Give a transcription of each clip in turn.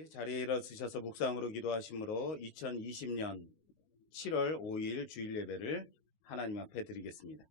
같이 자리에 일어서셔서 묵상으로 기도하심으로 2020년 7월 5일 주일 예배를 하나님 앞에 드리겠습니다.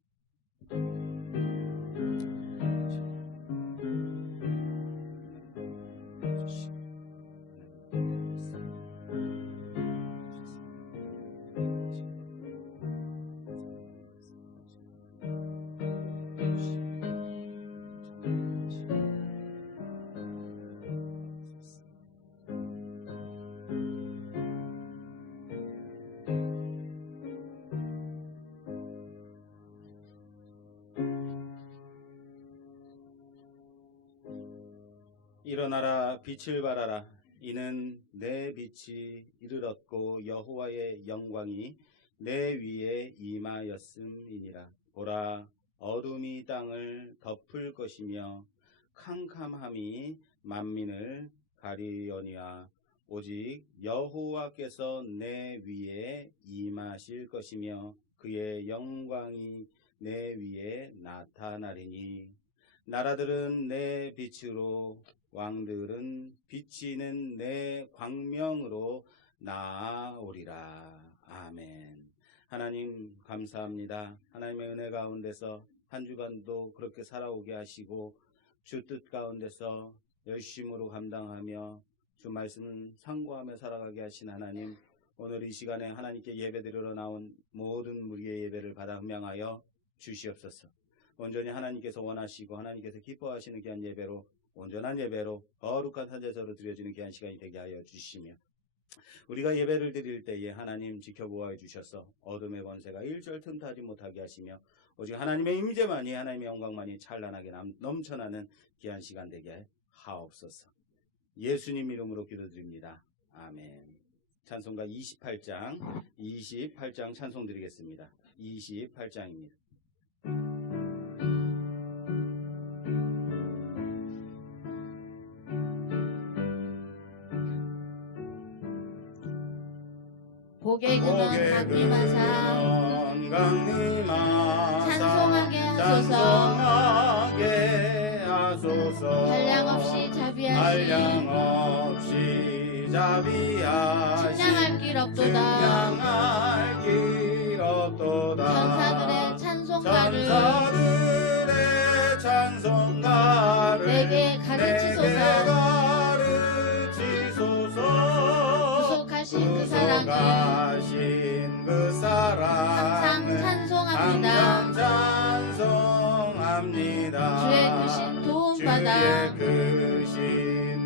일어나라 빛을 발하라. 이는 내 빛이 이르렀고 여호와의 영광이 내 위에 임하였음이니라. 보라, 어둠이 땅을 덮을 것이며 캄캄함이 만민을 가리려니와 오직 여호와께서 내 위에 임하실 것이며 그의 영광이 내 위에 나타나리니. 나라들은 내 빛으로 왕들은 비치는 내 광명으로 나아오리라. 아멘. 하나님 감사합니다. 하나님의 은혜 가운데서 한 주간도 그렇게 살아오게 하시고 주 뜻 가운데서 열심으로 감당하며 주 말씀을 상고하며 살아가게 하신 하나님, 오늘 이 시간에 하나님께 예배드리러 나온 모든 무리의 예배를 받아 흠양하여 주시옵소서. 온전히 하나님께서 원하시고 하나님께서 기뻐하시는 귀한 예배로, 온전한 예배로 거룩한 사제서로 드려지는 귀한 시간이 되게 하여 주시며, 우리가 예배를 드릴 때에 하나님 지켜보아 주셔서 어둠의 권세가 일절 틈타지 못하게 하시며 오직 하나님의 임재만이, 하나님의 영광만이 찬란하게 넘쳐나는 귀한 시간 되게 하옵소서. 예수님 이름으로 기도드립니다. 아멘. 찬송가 28장 찬송 드리겠습니다. 28장입니다. 고개 그는 강림하사 찬송하게 하소서. 한량 없이 자비하시 측량할 길 없도다. 천사들의 찬송가를 내게 가르치소서. 구속하신 그 사랑은 항상 찬송합니다. 주의 크신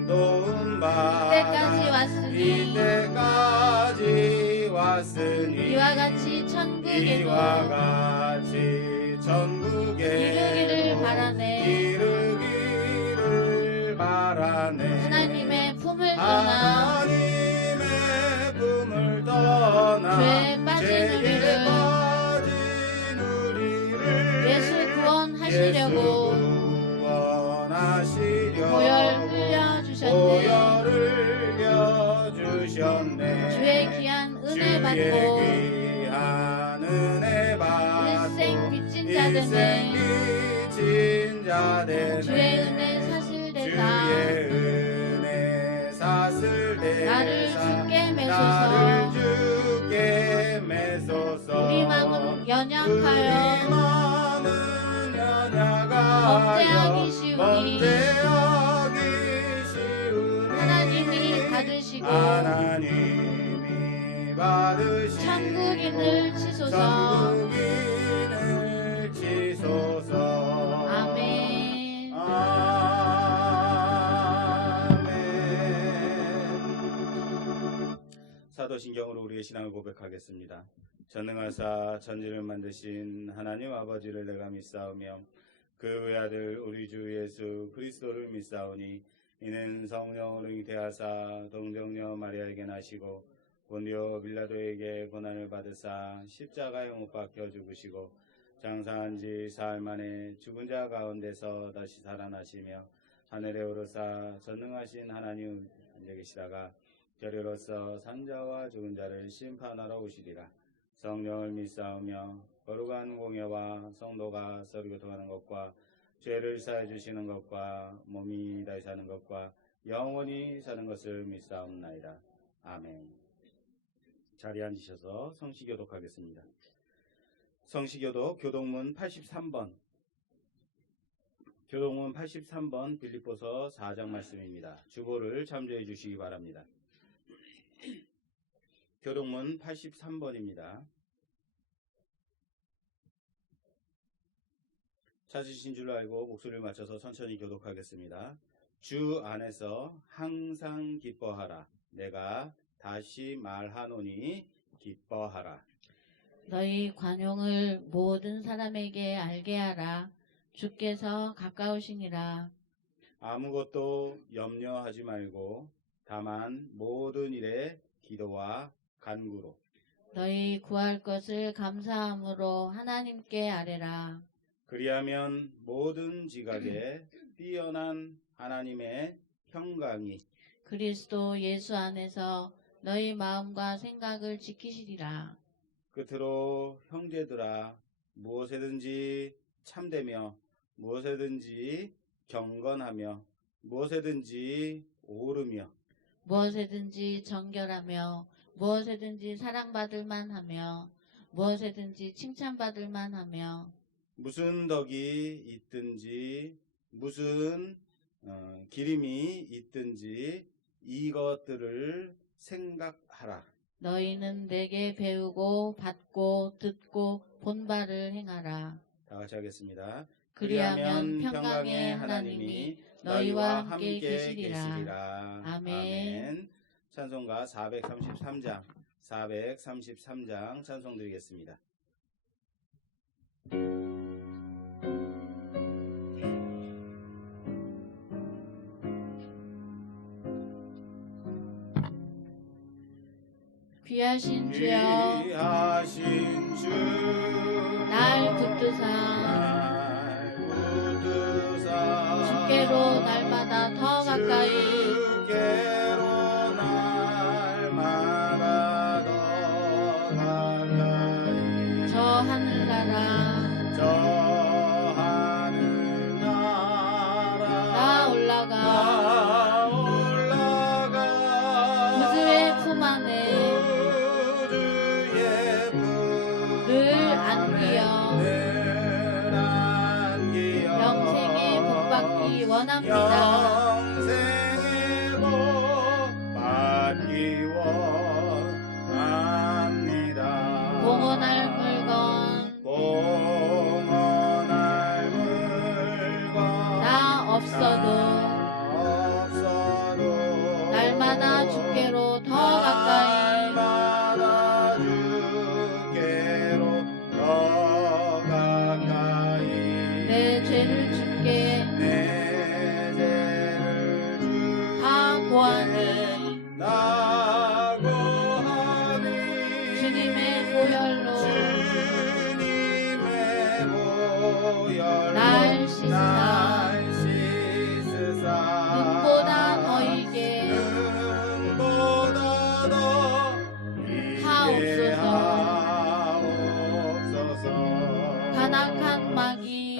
도움받아 이때까지 왔으니 이와 같이 천국에 이르기를 바라네. 하나님의 품을 떠나 죄에 빠진 우리를 예수 구원하시려고 보혈 흘려주셨네. 주의 귀한 은혜 받고 일생 빚진 자 되네. 주의 은혜 사슬되다. 나를 주께 매소서. 우리 마음은 연약하여 범죄하기 쉬우니 하나님이 받으시고 천국인을 치소서. 아멘. 사도신경으로 우리의 신앙을 고백하겠습니다. 전능하사 천지를 만드신 하나님 아버지를 내가 믿사오며 그 외아들 우리 주 예수 그리스도를 믿사오니 이는 성령으로 잉태하사 동정녀 마리아에게 나시고 본디오 빌라도에게 고난을 받으사 십자가에 못 박혀 죽으시고 장사한 지 사흘 만에 죽은 자 가운데서 다시 살아나시며 하늘에 오르사 전능하신 하나님 앉아 계시다가 저리로서 산자와 죽은 자를 심판하러 오시리라. 성령을 믿사오며 거룩한 공예와 성도가 서로 교통하는 것과 죄를 사해 주시는 것과 몸이 다시 사는 것과 영원히 사는 것을 믿사옵나이다. 아멘. 자리에 앉으셔서 성시교독하겠습니다. 성시교독 교독문 83번. 교독문 83번 빌립보서 4장 말씀입니다. 주보를 참조해 주시기 바랍니다. 교독문 83번입니다. 찾으신 줄 알고 목소리를 맞춰서 천천히 교독하겠습니다. 주 안에서 항상 기뻐하라. 내가 다시 말하노니 기뻐하라. 너희 관용을 모든 사람에게 알게 하라. 주께서 가까우시니라. 아무것도 염려하지 말고 다만 모든 일에 기도와 간구로 너희 구할 것을 감사함으로 하나님께 아뢰라. 그리하면 모든 지각에 뛰어난 하나님의 평강이 그리스도 예수 안에서 너희 마음과 생각을 지키시리라. 끝으로 형제들아 무엇에든지 참되며 무엇에든지 경건하며 무엇에든지 오르며 무엇에든지 정결하며 무엇에든지 사랑받을 만하며 무엇에든지 칭찬받을 만하며 무슨 덕이 있든지 무슨 기림이 있든지 이것들을 생각하라. 너희는 내게 배우고 받고 듣고 본 바를 행하라. 다 같이 하겠습니다. 그리하면 평강의 하나님이 너희와 함께 계시리라. 아멘. 찬송가 433장 찬송 드리겠습니다. 귀하신 주여 귀하신 주 날 붙드사 주께로 날마다 더 가까이 주께로 날마다 더 가까이 저 하늘나라 나 올라가 구주의 품 안에 늘 안기어 영생의 복 받기 원합니다. 영생의 복 받기 원합니다. 공헌할 물건 나 없어도 날마다 주께로 더 가까이 내 죄를 주께 다 고하니 주님의 보혈로 날 씻으사 눈보다 너희에게 하옵소서. 간악한 마귀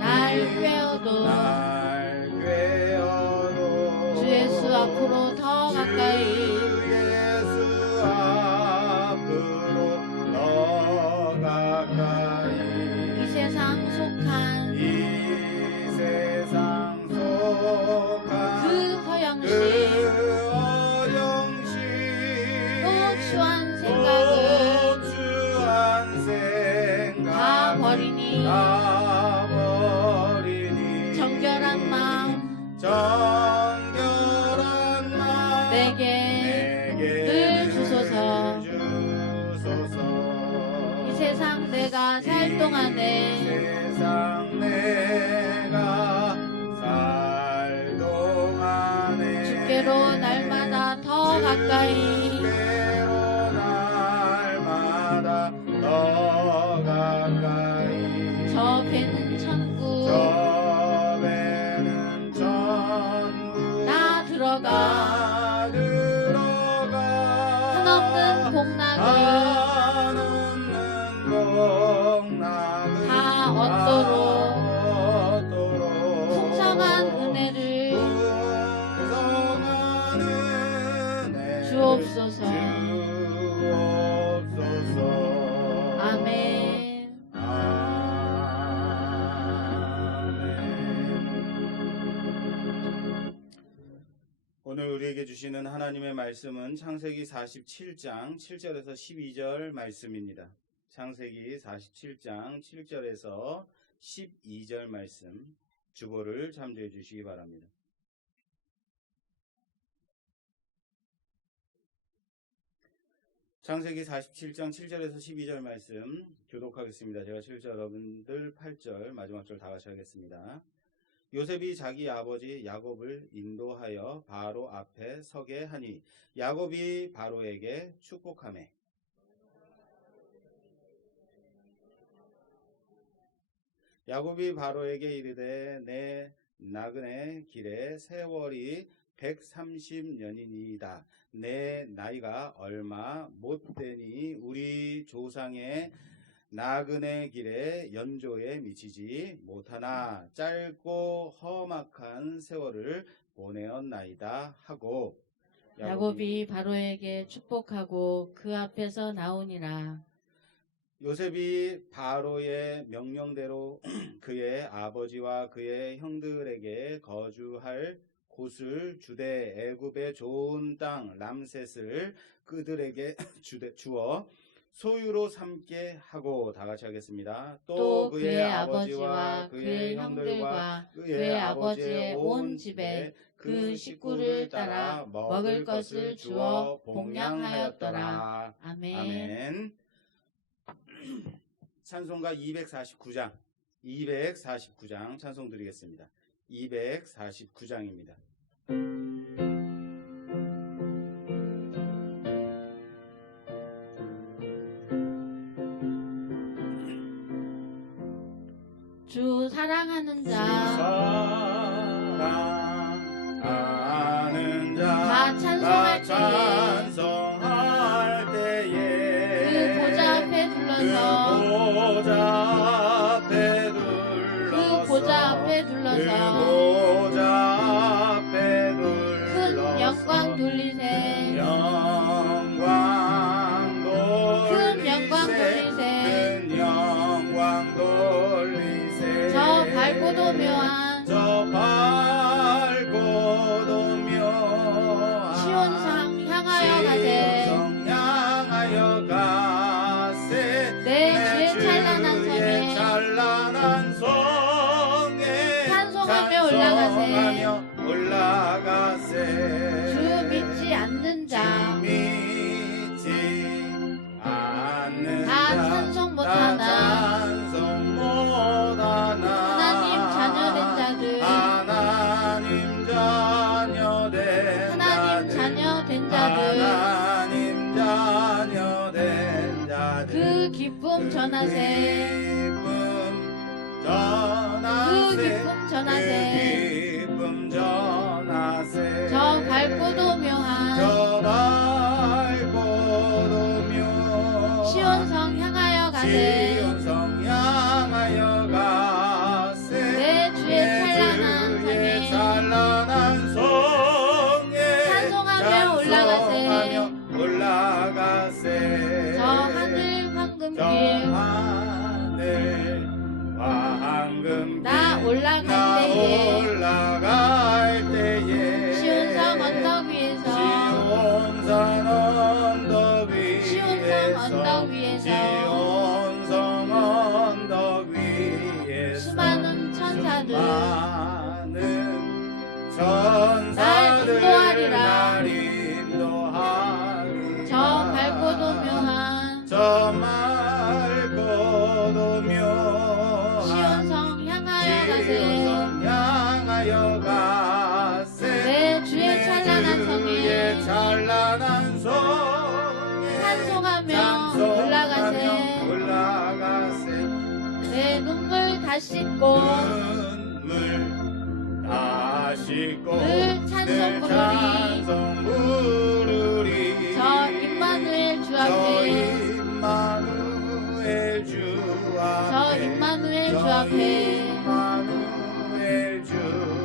날 꿰어도 주 예수 앞으로 더 가까이 이 세상 속한 그 허영심 또 추한 생각을 다 버리니 정결한 마음 내게 늘 주소서. 이 세상 내가 살 동안에 주께로 날마다 더 가까이 저 배는 천국 나 들어가 한없는 복락을 다 얻도록 품 주옵소서. 아멘. 오늘 우리에게 주시는 하나님의 말씀은 창세기 47장 7절에서 12절 말씀입니다. 창세기 47장 7절에서 12절 말씀 주보를 참조해 주시기 바랍니다. 창세기 47장 7절에서 12절 말씀 교독하겠습니다. 제가 7절, 여러분들 8절 마지막 절 다 같이 하겠습니다. 요셉이 자기 아버지 야곱을 인도하여 바로 앞에 서게 하니 야곱이 바로에게 축복하매 야곱이 바로에게 이르되 내 나그네 길에 세월이 130년이니이다. 내 나이가 얼마 못되니 우리 조상의 나그네 길에 연조에 미치지 못하나 짧고 험악한 세월을 보내었나이다 하고 야곱이 바로에게 축복하고 그 앞에서 나오니라. 요셉이 바로의 명령대로 그의 아버지와 그의 형들에게 거주할 곳을 주되 애굽의 좋은 땅 람셋을 그들에게 주어 소유로 삼게 하고 다 같이 하겠습니다. 또 그의 아버지와 그의 형들과 그의 아버지의 온 집에 그 식구를 따라 먹을 것을 주어 봉양하였더라. 아멘. 아멘. 찬송가 249장 찬송 드리겠습니다. 249장입니다. 주 사랑하는 자, 다 찬송할 때에 그 보좌 앞에 둘러서 큰 영광 돌리세. 저 밝고도 묘한 시온상 향하여 가세. 내 주의 찬란한 성에 찬송하며 올라가세. 주 믿지 않는 자 다 찬송 못하나. 하나님 자녀된 자들 그 기쁨 전하세. 저 밝고도 묘한 시온성 향하여 가세. 내 주의 찬란한 성에 찬송하며 올라가세. 저 하늘 황금길 나 올라갈 때에 시온산 언덕 위에서 수많은 천사들 날 인도하리라. 저 밝고도 묘한 시온성 향하여 가세. 내 주의 찬란한 성에 찬송하며 올라가세. 내 눈물 다 씻고 늘 찬송 부르리. 저 임마누엘 주 앞에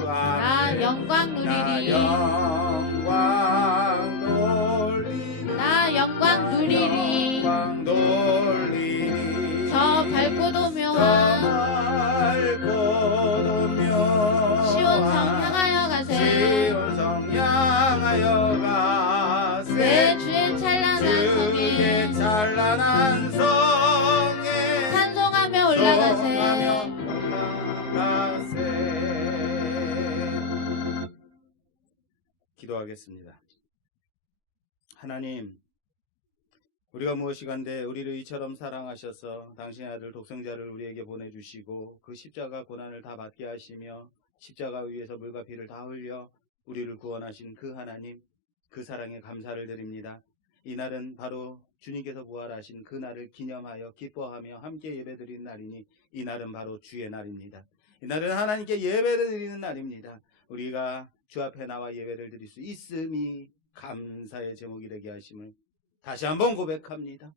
다 영광 누리리. 기도하겠습니다. 하나님, 우리가 무엇이간데 우리를 이처럼 사랑하셔서 당신의 아들 독생자를 우리에게 보내주시고 그 십자가 고난을 다 받게 하시며 십자가 위에서 물과 피를 다 흘려 우리를 구원하신 그 하나님, 그 사랑에 감사를 드립니다. 이날은 바로 주님께서 부활하신 그 날을 기념하여 기뻐하며 함께 예배드리는 날이니 이날은 바로 주의 날입니다. 이날은 하나님께 예배를 드리는 날입니다. 우리가 주 앞에 나와 예배를 드릴 수 있음이 감사의 제목이 되게 하심을 다시 한번 고백합니다.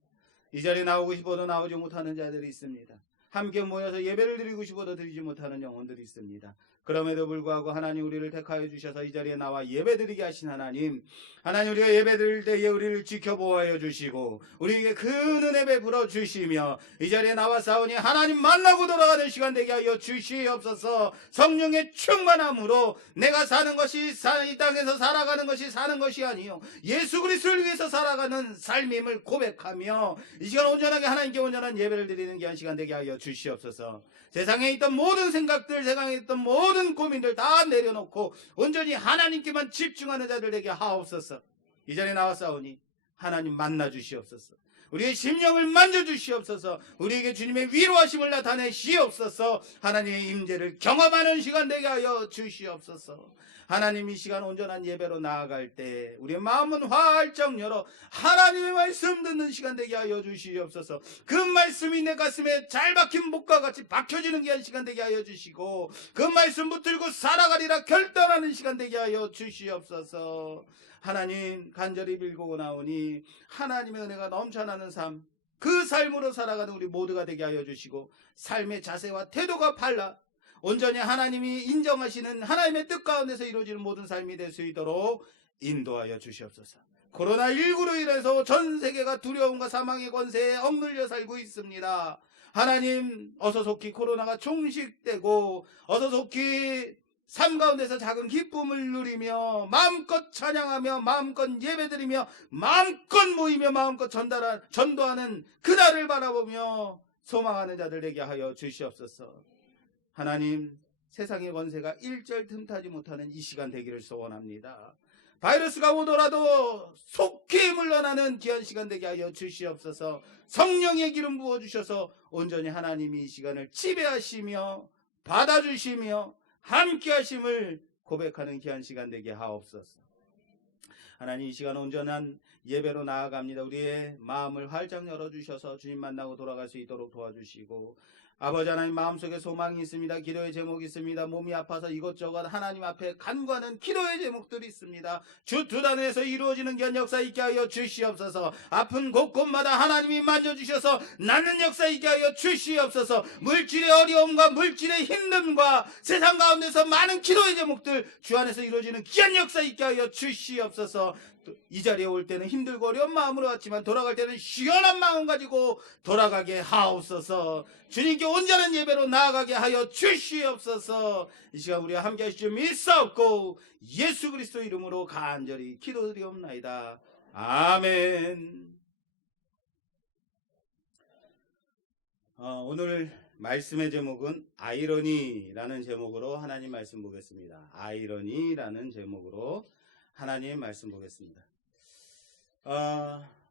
이 자리에 나오고 싶어도 나오지 못하는 자들이 있습니다. 함께 모여서 예배를 드리고 싶어도 드리지 못하는 영혼들이 있습니다. 그럼에도 불구하고 하나님 우리를 택하여 주셔서 이 자리에 나와 예배드리게 하신 하나님, 우리가 예배드릴 때에 우리를 지켜보아여 주시고 우리에게 큰 은혜 베풀어 주시며 이 자리에 나와 싸우니 하나님 만나고 돌아가는 시간 되게 하여 주시옵소서. 성령의 충만함으로 내가 사는 것이 이 땅에서 살아가는 것이 사는 것이 아니요 예수 그리스도를 위해서 살아가는 삶임을 고백하며 이 시간 온전하게 하나님께 온전한 예배를 드리는 귀한 시간 되게 하여 주시옵소서. 세상에 있던 모든 생각들, 세상에 있던 모든 고민들 다 내려놓고 온전히 하나님께만 집중하는 자들 되게 하옵소서. 이 자리에 나와 싸우니 하나님 만나 주시옵소서. 우리의 심령을 만져주시옵소서. 우리에게 주님의 위로하심을 나타내시옵소서. 하나님의 임재를 경험하는 시간 되게 하여 주시옵소서. 하나님 이 시간 온전한 예배로 나아갈 때 우리의 마음은 활짝 열어 하나님의 말씀 듣는 시간 되게 하여 주시옵소서. 그 말씀이 내 가슴에 잘 박힌 목과 같이 박혀지는 귀한 시간 되게 하여 주시고 그 말씀 붙들고 살아가리라 결단하는 시간 되게 하여 주시옵소서. 하나님 간절히 빌고 나오니 하나님의 은혜가 넘쳐나는 삶, 그 삶으로 살아가는 우리 모두가 되게 하여 주시고 삶의 자세와 태도가 발라 온전히 하나님이 인정하시는 하나님의 뜻 가운데서 이루어지는 모든 삶이 될 수 있도록 인도하여 주시옵소서. 코로나19로 인해서 전 세계가 두려움과 사망의 권세에 억눌려 살고 있습니다. 하나님 어서 속히 코로나가 종식되고 어서 속히 삶 가운데서 작은 기쁨을 누리며 마음껏 찬양하며 마음껏 예배드리며 마음껏 모이며 마음껏 전도하는 그날을 바라보며 소망하는 자들 되게 하여 주시옵소서. 하나님 세상의 권세가 일절 틈타지 못하는 이 시간 되기를 소원합니다. 바이러스가 오더라도 속히 물러나는 귀한 시간 되게 하여 주시옵소서. 성령의 기름 부어주셔서 온전히 하나님이 이 시간을 지배하시며 받아주시며 함께 하심을 고백하는 귀한 시간 되게 하옵소서. 하나님 이 시간 온전한 예배로 나아갑니다. 우리의 마음을 활짝 열어주셔서 주님 만나고 돌아갈 수 있도록 도와주시고 아버지 하나님 마음속에 소망이 있습니다. 기도의 제목이 있습니다. 몸이 아파서 이것저것 하나님 앞에 간구하는 기도의 제목들이 있습니다. 주 두 단에서 이루어지는 귀한 역사 있게 하여 주시옵소서. 아픈 곳곳마다 하나님이 만져주셔서 낫는 역사 있게 하여 주시옵소서. 물질의 어려움과 물질의 힘듦과 세상 가운데서 많은 기도의 제목들 주 안에서 이루어지는 귀한 역사 있게 하여 주시옵소서. 이 자리에 올 때는 힘들고 어려운 마음으로 왔지만 돌아갈 때는 시원한 마음 가지고 돌아가게 하옵소서. 주님께 온전한 예배로 나아가게 하여 주시옵소서. 이 시간 우리가 함께 하실 줄 믿사옵고 예수 그리스도 이름으로 간절히 기도드리옵나이다. 아멘. 오늘 말씀의 제목은 아이러니라는 제목으로 하나님 말씀 보겠습니다. 아이러니라는 제목으로 하나님 말씀 보겠습니다.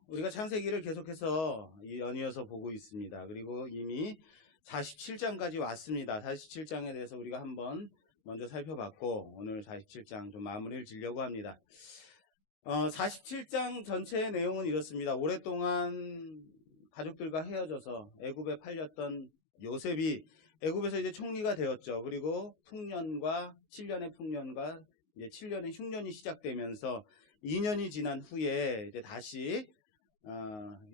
우리가 창세기를 계속해서 연이어서 보고 있습니다. 그리고 이미 47장까지 왔습니다. 47장에 대해서 우리가 한번 먼저 살펴봤고 오늘 47장 좀 마무리를 지려고 합니다. 47장 전체의 내용은 이렇습니다. 오랫동안 가족들과 헤어져서 애굽에 팔렸던 요셉이 애굽에서 이제 총리가 되었죠. 그리고 7년의 풍년과 이제 7년의 흉년이 시작되면서 2년이 지난 후에 이제 다시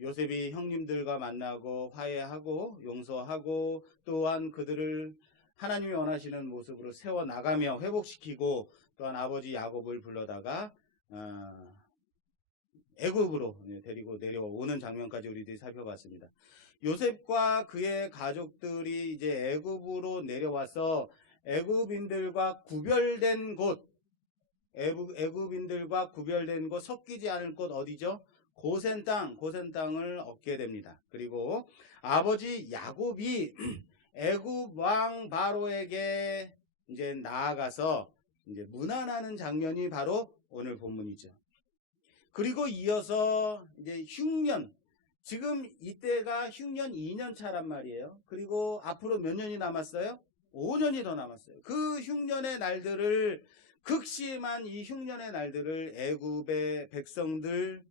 요셉이 형님들과 만나고 화해하고 용서하고 또한 그들을 하나님이 원하시는 모습으로 세워나가며 회복시키고 또한 아버지 야곱을 불러다가 애굽으로 데리고 내려오는 장면까지 우리들이 살펴봤습니다. 요셉과 그의 가족들이 이제 애굽으로 내려와서 애굽인들과 구별된 곳, 애굽인들과 구별된 곳, 섞이지 않을 곳 어디죠? 고센 땅을 얻게 됩니다. 그리고 아버지 야곱이 애굽 왕 바로에게 이제 나아가서 이제 문안하는 장면이 바로 오늘 본문이죠. 그리고 이어서 이제 흉년, 지금 이때가 흉년 2년 차란 말이에요. 그리고 앞으로 몇 년이 남았어요? 5년이 더 남았어요. 그 흉년의 날들을, 극심한 이 흉년의 날들을 애굽의 백성들조차도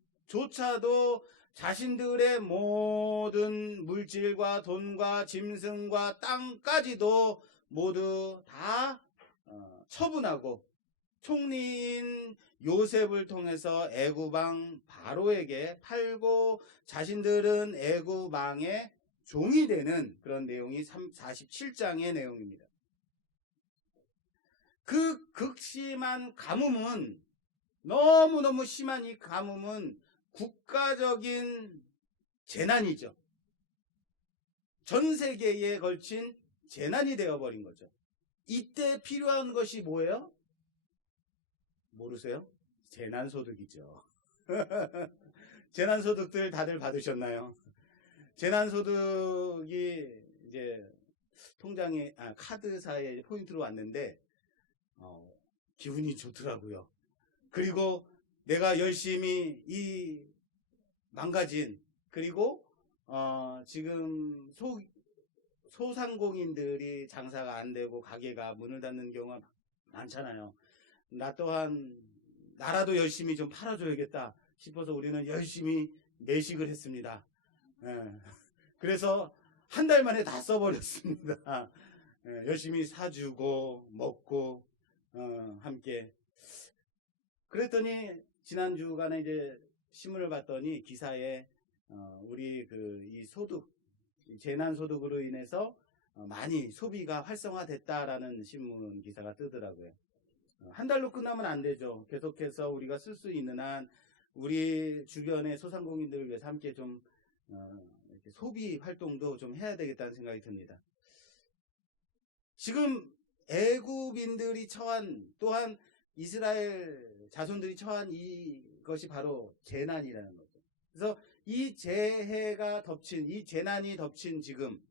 자신들의 모든 물질과 돈과 짐승과 땅까지도 모두 다 처분하고 총리인 요셉을 통해서 애굽왕 바로에게 팔고 자신들은 애굽 왕의 종이 되는 그런 내용이 47장의 내용입니다. 그 극심한 가뭄은, 너무너무 심한 이 가뭄은 국가적인 재난이죠. 전 세계에 걸친 재난이 되어버린 거죠. 이때 필요한 것이 뭐예요? 모르세요? 재난소득이죠. 재난소득들 다들 받으셨나요? 재난소득이 이제 통장에, 카드사에 포인트로 왔는데, 기분이 좋더라고요. 그리고 내가 열심히 이 망가진, 그리고 지금 소상공인들이 장사가 안 되고 가게가 문을 닫는 경우가 많잖아요. 나 또한 나라도 열심히 좀 팔아줘야겠다 싶어서 우리는 열심히 매식을 했습니다. 그래서 한 달 만에 다 써버렸습니다. 열심히 사주고 먹고 함께. 그랬더니 지난주간에 이제 신문을 봤더니 기사에 우리 이 소득, 재난 소득으로 인해서 많이 소비가 활성화됐다라는 신문 기사가 뜨더라고요. 한 달로 끝나면 안 되죠. 계속해서 우리가 쓸 수 있는 한 우리 주변의 소상공인들을 위해서 함께 좀 이렇게 소비 활동도 좀 해야 되겠다는 생각이 듭니다. 지금 애굽인들이 처한, 또한 이스라엘 자손들이 처한 이것이 바로 재난이라는 거죠. 그래서 이 재해가 덮친, 이 재난이 덮친 지금,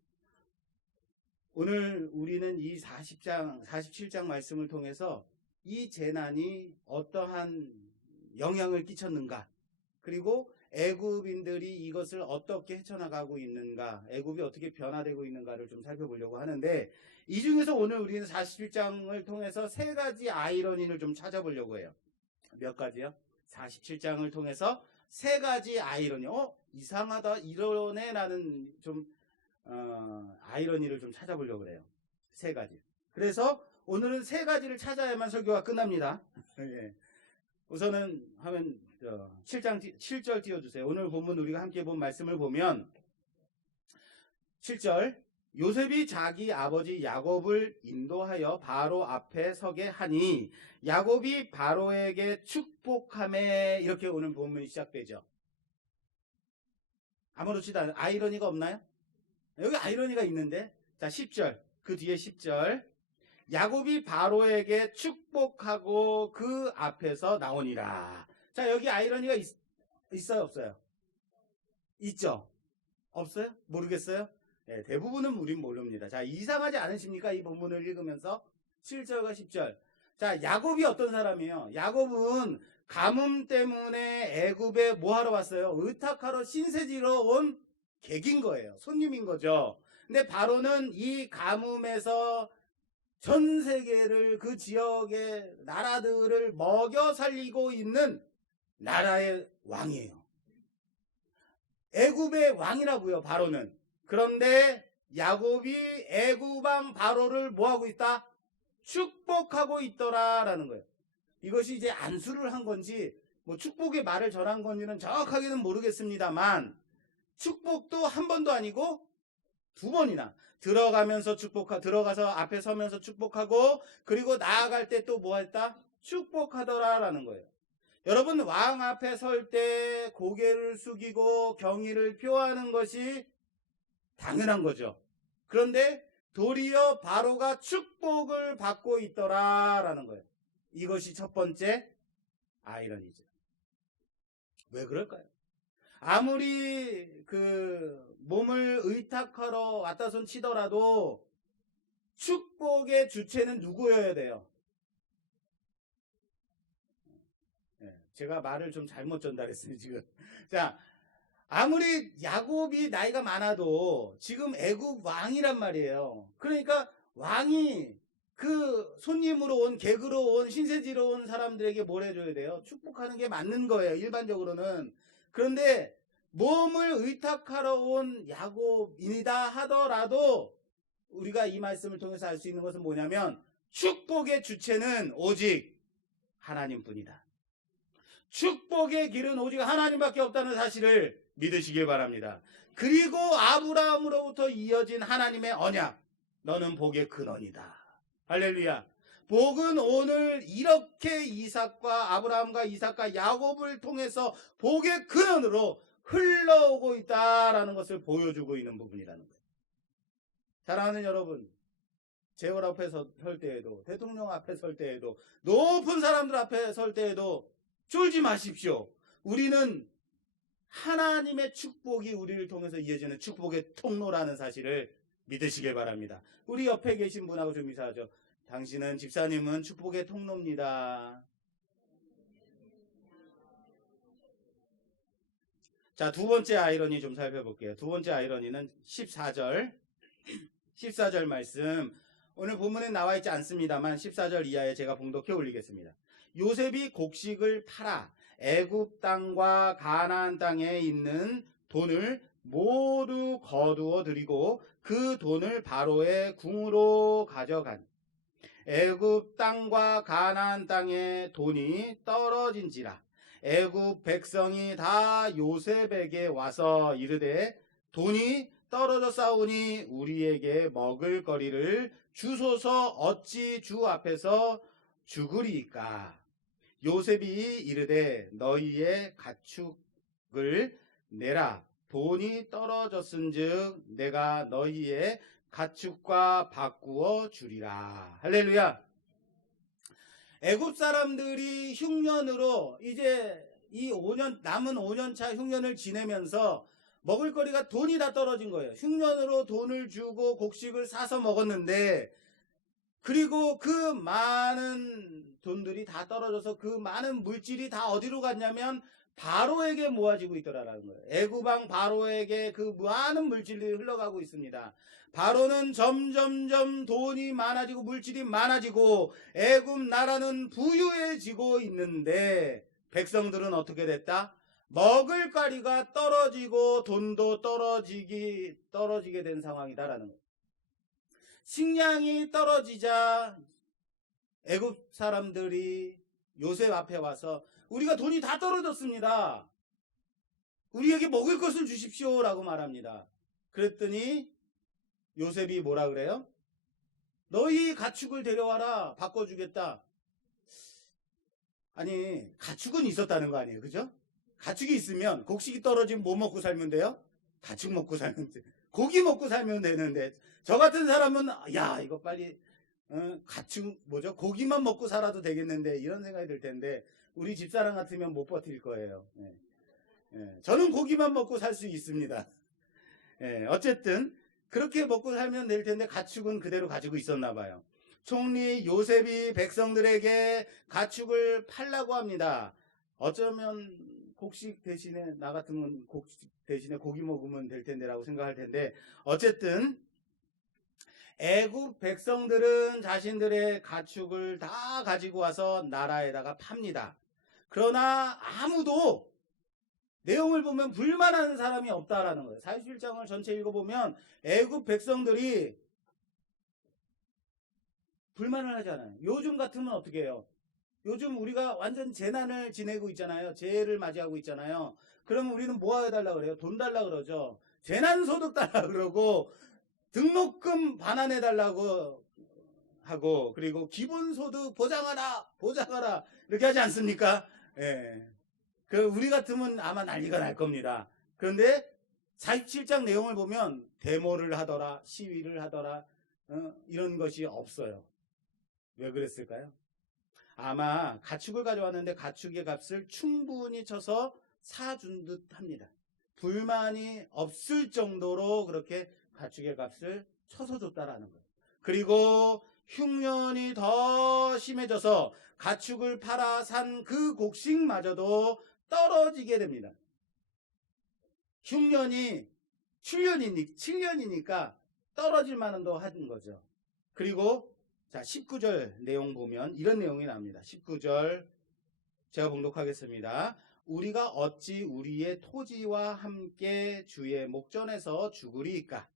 오늘 우리는 이 47장 말씀을 통해서 이 재난이 어떠한 영향을 끼쳤는가, 그리고 애굽인들이 이것을 어떻게 헤쳐나가고 있는가, 애굽이 어떻게 변화되고 있는가를 좀 살펴보려고 하는데, 이 중에서 오늘 우리는 47장을 통해서 세 가지 아이러니를 좀 찾아보려고 해요. 몇 가지요? 47장을 통해서 세 가지 아이러니, 이상하다, 이러네 라는 좀 아이러니를 좀 찾아보려고 해요. 세 가지. 그래서 오늘은 세 가지를 찾아야만 설교가 끝납니다. 예. 우선은 하면 7절 띄워주세요. 오늘 본문 우리가 함께 본 말씀을 보면 7절, 요셉이 자기 아버지 야곱을 인도하여 바로 앞에 서게 하니 야곱이 바로에게 축복하매, 이렇게 오늘 본문이 시작되죠. 아무렇지도 않은 아이러니가 없나요? 여기 아이러니가 있는데, 자 10절, 그 뒤에 10절, 야곱이 바로에게 축복하고 그 앞에서 나오니라. 자, 여기 아이러니가 있어요, 없어요? 있죠? 없어요? 모르겠어요? 네, 대부분은 우린 모릅니다. 자, 이상하지 않으십니까? 이 본문을 읽으면서 7절과 10절. 자, 야곱이 어떤 사람이에요? 야곱은 가뭄 때문에 애굽에 뭐하러 왔어요? 의탁하러 신세지러 온 객인 거예요. 손님인 거죠. 근데 바로는 이 가뭄에서 전 세계를, 그 지역의 나라들을 먹여 살리고 있는 나라의 왕이에요. 애굽의 왕이라고요, 바로는. 그런데 야곱이 애굽왕 바로를 뭐하고 있다? 축복하고 있더라라는 거예요. 이것이 이제 안수를 한 건지 뭐 축복의 말을 전한 건지는 정확하게는 모르겠습니다만, 축복도 한 번도 아니고 두 번이나 들어가면서 들어가서 앞에 서면서 축복하고, 그리고 나아갈 때 또 뭐 했다? 축복하더라라는 거예요. 여러분, 왕 앞에 설 때 고개를 숙이고 경의를 표하는 것이 당연한 거죠. 그런데 도리어 바로가 축복을 받고 있더라라는 거예요. 이것이 첫 번째 아이러니죠. 왜 그럴까요? 아무리 몸을 의탁하러 왔다 손 치더라도 축복의 주체는 누구여야 돼요? 제가 말을 좀 잘못 전달했어요, 지금. 자, 아무리 야곱이 나이가 많아도 지금 애굽 왕이란 말이에요. 그러니까 왕이 그 손님으로 온, 객으로 온, 신세지로 온 사람들에게 뭘 해줘야 돼요? 축복하는 게 맞는 거예요, 일반적으로는. 그런데 몸을 의탁하러 온 야곱이다 하더라도 우리가 이 말씀을 통해서 알 수 있는 것은 뭐냐면 축복의 주체는 오직 하나님뿐이다. 축복의 길은 오직 하나님밖에 없다는 사실을 믿으시길 바랍니다. 그리고 아브라함으로부터 이어진 하나님의 언약, 너는 복의 근원이다. 할렐루야. 복은 오늘 이렇게 이삭과 아브라함과 이삭과 야곱을 통해서 복의 근원으로 흘러오고 있다라는 것을 보여주고 있는 부분이라는 거예요. 사랑하는 여러분, 제월 앞에 설 때에도, 대통령 앞에 설 때에도, 높은 사람들 앞에 설 때에도 쫄지 마십시오. 우리는 하나님의 축복이 우리를 통해서 이어지는 축복의 통로라는 사실을 믿으시길 바랍니다. 우리 옆에 계신 분하고 좀 인사하죠. 당신은, 집사님은 축복의 통로입니다. 자, 두 번째 아이러니 좀 살펴볼게요. 두 번째 아이러니는 14절 말씀. 오늘 본문에 나와 있지 않습니다만 14절 이하에 제가 봉독해 올리겠습니다. 요셉이 곡식을 팔아 애굽 땅과 가나안 땅에 있는 돈을 모두 거두어 들이고 그 돈을 바로의 궁으로 가져간. 애굽 땅과 가나안 땅에 돈이 떨어진지라. 애굽 백성이 다 요셉에게 와서 이르되 돈이 떨어져 싸우니 우리에게 먹을 거리를 주소서. 어찌 주 앞에서 죽으리이까. 요셉이 이르되 너희의 가축을 내라. 돈이 떨어졌은즉 내가 너희의 가축과 바꾸어 주리라. 할렐루야. 애굽 사람들이 흉년으로 이제 이 5년 남은 5년차 흉년을 지내면서 먹을거리가 돈이 다 떨어진 거예요. 흉년으로 돈을 주고 곡식을 사서 먹었는데, 그리고 그 많은 돈들이 다 떨어져서 그 많은 물질이 다 어디로 갔냐면 바로에게 모아지고 있더라라는 거예요. 애굽왕 바로에게 그 많은 물질이 흘러가고 있습니다. 바로는 점점점 돈이 많아지고 물질이 많아지고 애굽 나라는 부유해지고 있는데 백성들은 어떻게 됐다? 먹을 거리가 떨어지고 돈도 떨어지게 된 상황이다라는 거예요. 식량이 떨어지자 애굽 사람들이 요셉 앞에 와서 우리가 돈이 다 떨어졌습니다. 우리에게 먹을 것을 주십시오 라고 말합니다. 그랬더니 요셉이 뭐라 그래요? 너희 가축을 데려와라. 바꿔주겠다. 아니, 가축은 있었다는 거 아니에요. 그죠? 가축이 있으면 곡식이 떨어지면 뭐 먹고 살면 돼요? 가축 먹고 살면 돼. 고기 먹고 살면 되는데 저 같은 사람은 야 이거 빨리 가축 뭐죠? 고기만 먹고 살아도 되겠는데 이런 생각이 들 텐데 우리 집사람 같으면 못 버틸 거예요. 저는 고기만 먹고 살 수 있습니다. 어쨌든 그렇게 먹고 살면 될 텐데 가축은 그대로 가지고 있었나 봐요. 총리 요셉이 백성들에게 가축을 팔라고 합니다. 어쩌면 곡식 대신에 나 같으면 곡식 대신에 고기 먹으면 될 텐데라고 생각할 텐데 어쨌든 애굽 백성들은 자신들의 가축을 다 가지고 와서 나라에다가 팝니다. 그러나 아무도 내용을 보면 불만하는 사람이 없다라는 거예요. 41장을 전체 읽어보면 애굽 백성들이 불만을 하잖아요. 요즘 같으면 어떻게 해요? 요즘 우리가 완전 재난을 지내고 있잖아요. 재해를 맞이하고 있잖아요. 그러면 우리는 뭐 해달라고 그래요? 돈 달라고 그러죠. 재난소득 달라고 그러고 등록금 반환해달라고 하고 그리고 기본소득 보장하라 이렇게 하지 않습니까? 우리 같으면 아마 난리가 날 겁니다. 그런데 47장 내용을 보면 데모를 하더라, 시위를 하더라 이런 것이 없어요. 왜 그랬을까요? 아마 가축을 가져왔는데 가축의 값을 충분히 쳐서 사준 듯 합니다. 불만이 없을 정도로 그렇게 가축의 값을 쳐서 줬다라는 거예요. 그리고 흉년이 더 심해져서 가축을 팔아 산 그 곡식마저도 떨어지게 됩니다. 흉년이 7년이니까 떨어질 만한도 하는 거죠. 그리고 자 19절 내용 보면 이런 내용이 나옵니다. 19절 제가 봉독하겠습니다. 우리가 어찌 우리의 토지와 함께 주의 목전에서 죽으리이까?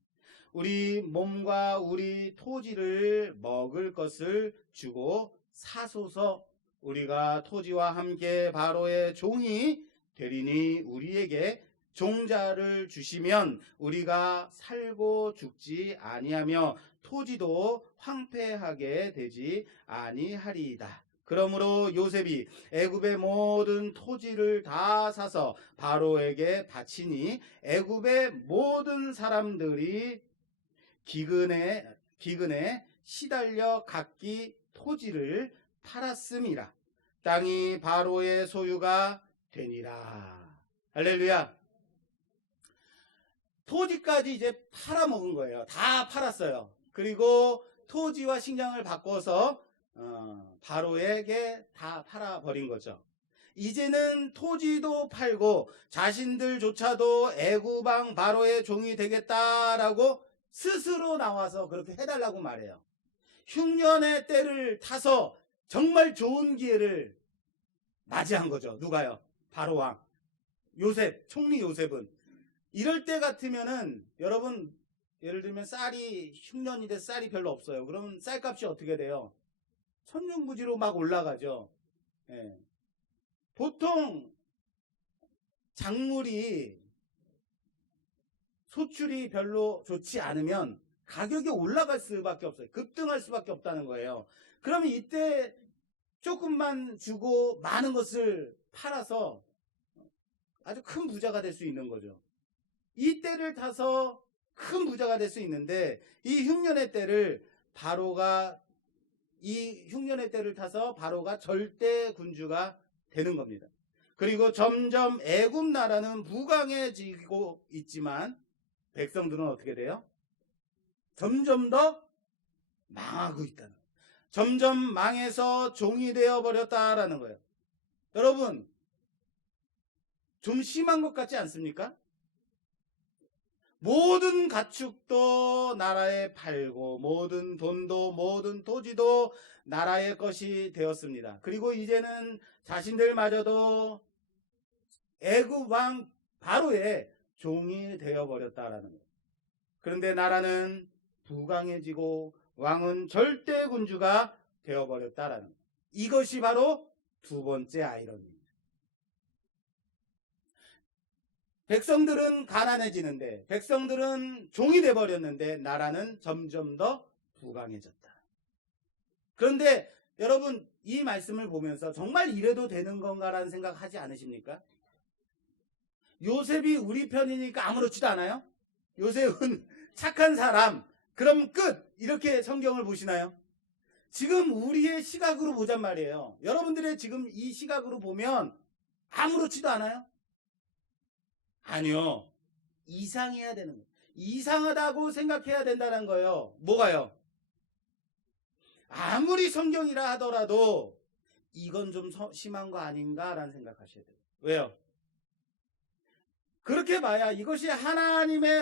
우리 몸과 우리 토지를 먹을 것을 주고 사소서. 우리가 토지와 함께 바로의 종이 되리니 우리에게 종자를 주시면 우리가 살고 죽지 아니하며 토지도 황폐하게 되지 아니하리이다. 그러므로 요셉이 애굽의 모든 토지를 다 사서 바로에게 바치니 애굽의 모든 사람들이 기근에 시달려 각기 토지를 팔았음이라. 땅이 바로의 소유가 되니라. 할렐루야. 토지까지 이제 팔아먹은 거예요. 다 팔았어요. 그리고 토지와 식량을 바꿔서 바로에게 다 팔아버린 거죠. 이제는 토지도 팔고 자신들조차도 애굽 왕 바로의 종이 되겠다라고 스스로 나와서 그렇게 해달라고 말해요. 흉년의 때를 타서 정말 좋은 기회를 맞이한 거죠. 누가요? 바로 왕 요셉, 총리 요셉은. 이럴 때 같으면은 여러분 예를 들면 쌀이 흉년인데 쌀이 별로 없어요. 그러면 쌀값이 어떻게 돼요? 천정부지로 막 올라가죠. 예. 보통 작물이 소출이 별로 좋지 않으면 가격이 올라갈 수밖에 없어요. 급등할 수밖에 없다는 거예요. 그러면 이때 조금만 주고 많은 것을 팔아서 아주 큰 부자가 될 수 있는 거죠. 이 때를 타서 큰 부자가 될 수 있는데 이 흉년의 때를 타서 바로가 절대 군주가 되는 겁니다. 그리고 점점 애굽 나라는 부강해지고 있지만 백성들은 어떻게 돼요? 점점 더 망하고 있다는 거예요. 점점 망해서 종이 되어버렸다라는 거예요. 여러분 좀 심한 것 같지 않습니까? 모든 가축도 나라에 팔고 모든 돈도 모든 토지도 나라의 것이 되었습니다. 그리고 이제는 자신들마저도 애굽 왕 바로의 종이 되어버렸다라는 거예요. 그런데 나라는 부강해지고 왕은 절대 군주가 되어버렸다라는 거예요. 이것이 바로 두 번째 아이러니입니다. 백성들은 가난해지는데 백성들은 종이 되어버렸는데 나라는 점점 더 부강해졌다. 그런데 여러분 이 말씀을 보면서 정말 이래도 되는 건가라는 생각 하지 않으십니까? 요셉이 우리 편이니까 아무렇지도 않아요? 요셉은 착한 사람, 그럼 끝! 이렇게 성경을 보시나요? 지금 우리의 시각으로 보잔 말이에요. 여러분들의 지금 이 시각으로 보면 아무렇지도 않아요? 아니요. 이상해야 되는 거예요. 이상하다고 생각해야 된다는 거예요. 뭐가요? 아무리 성경이라 하더라도 이건 좀 심한 거 아닌가라는 생각하셔야 돼요. 왜요? 그렇게 봐야 이것이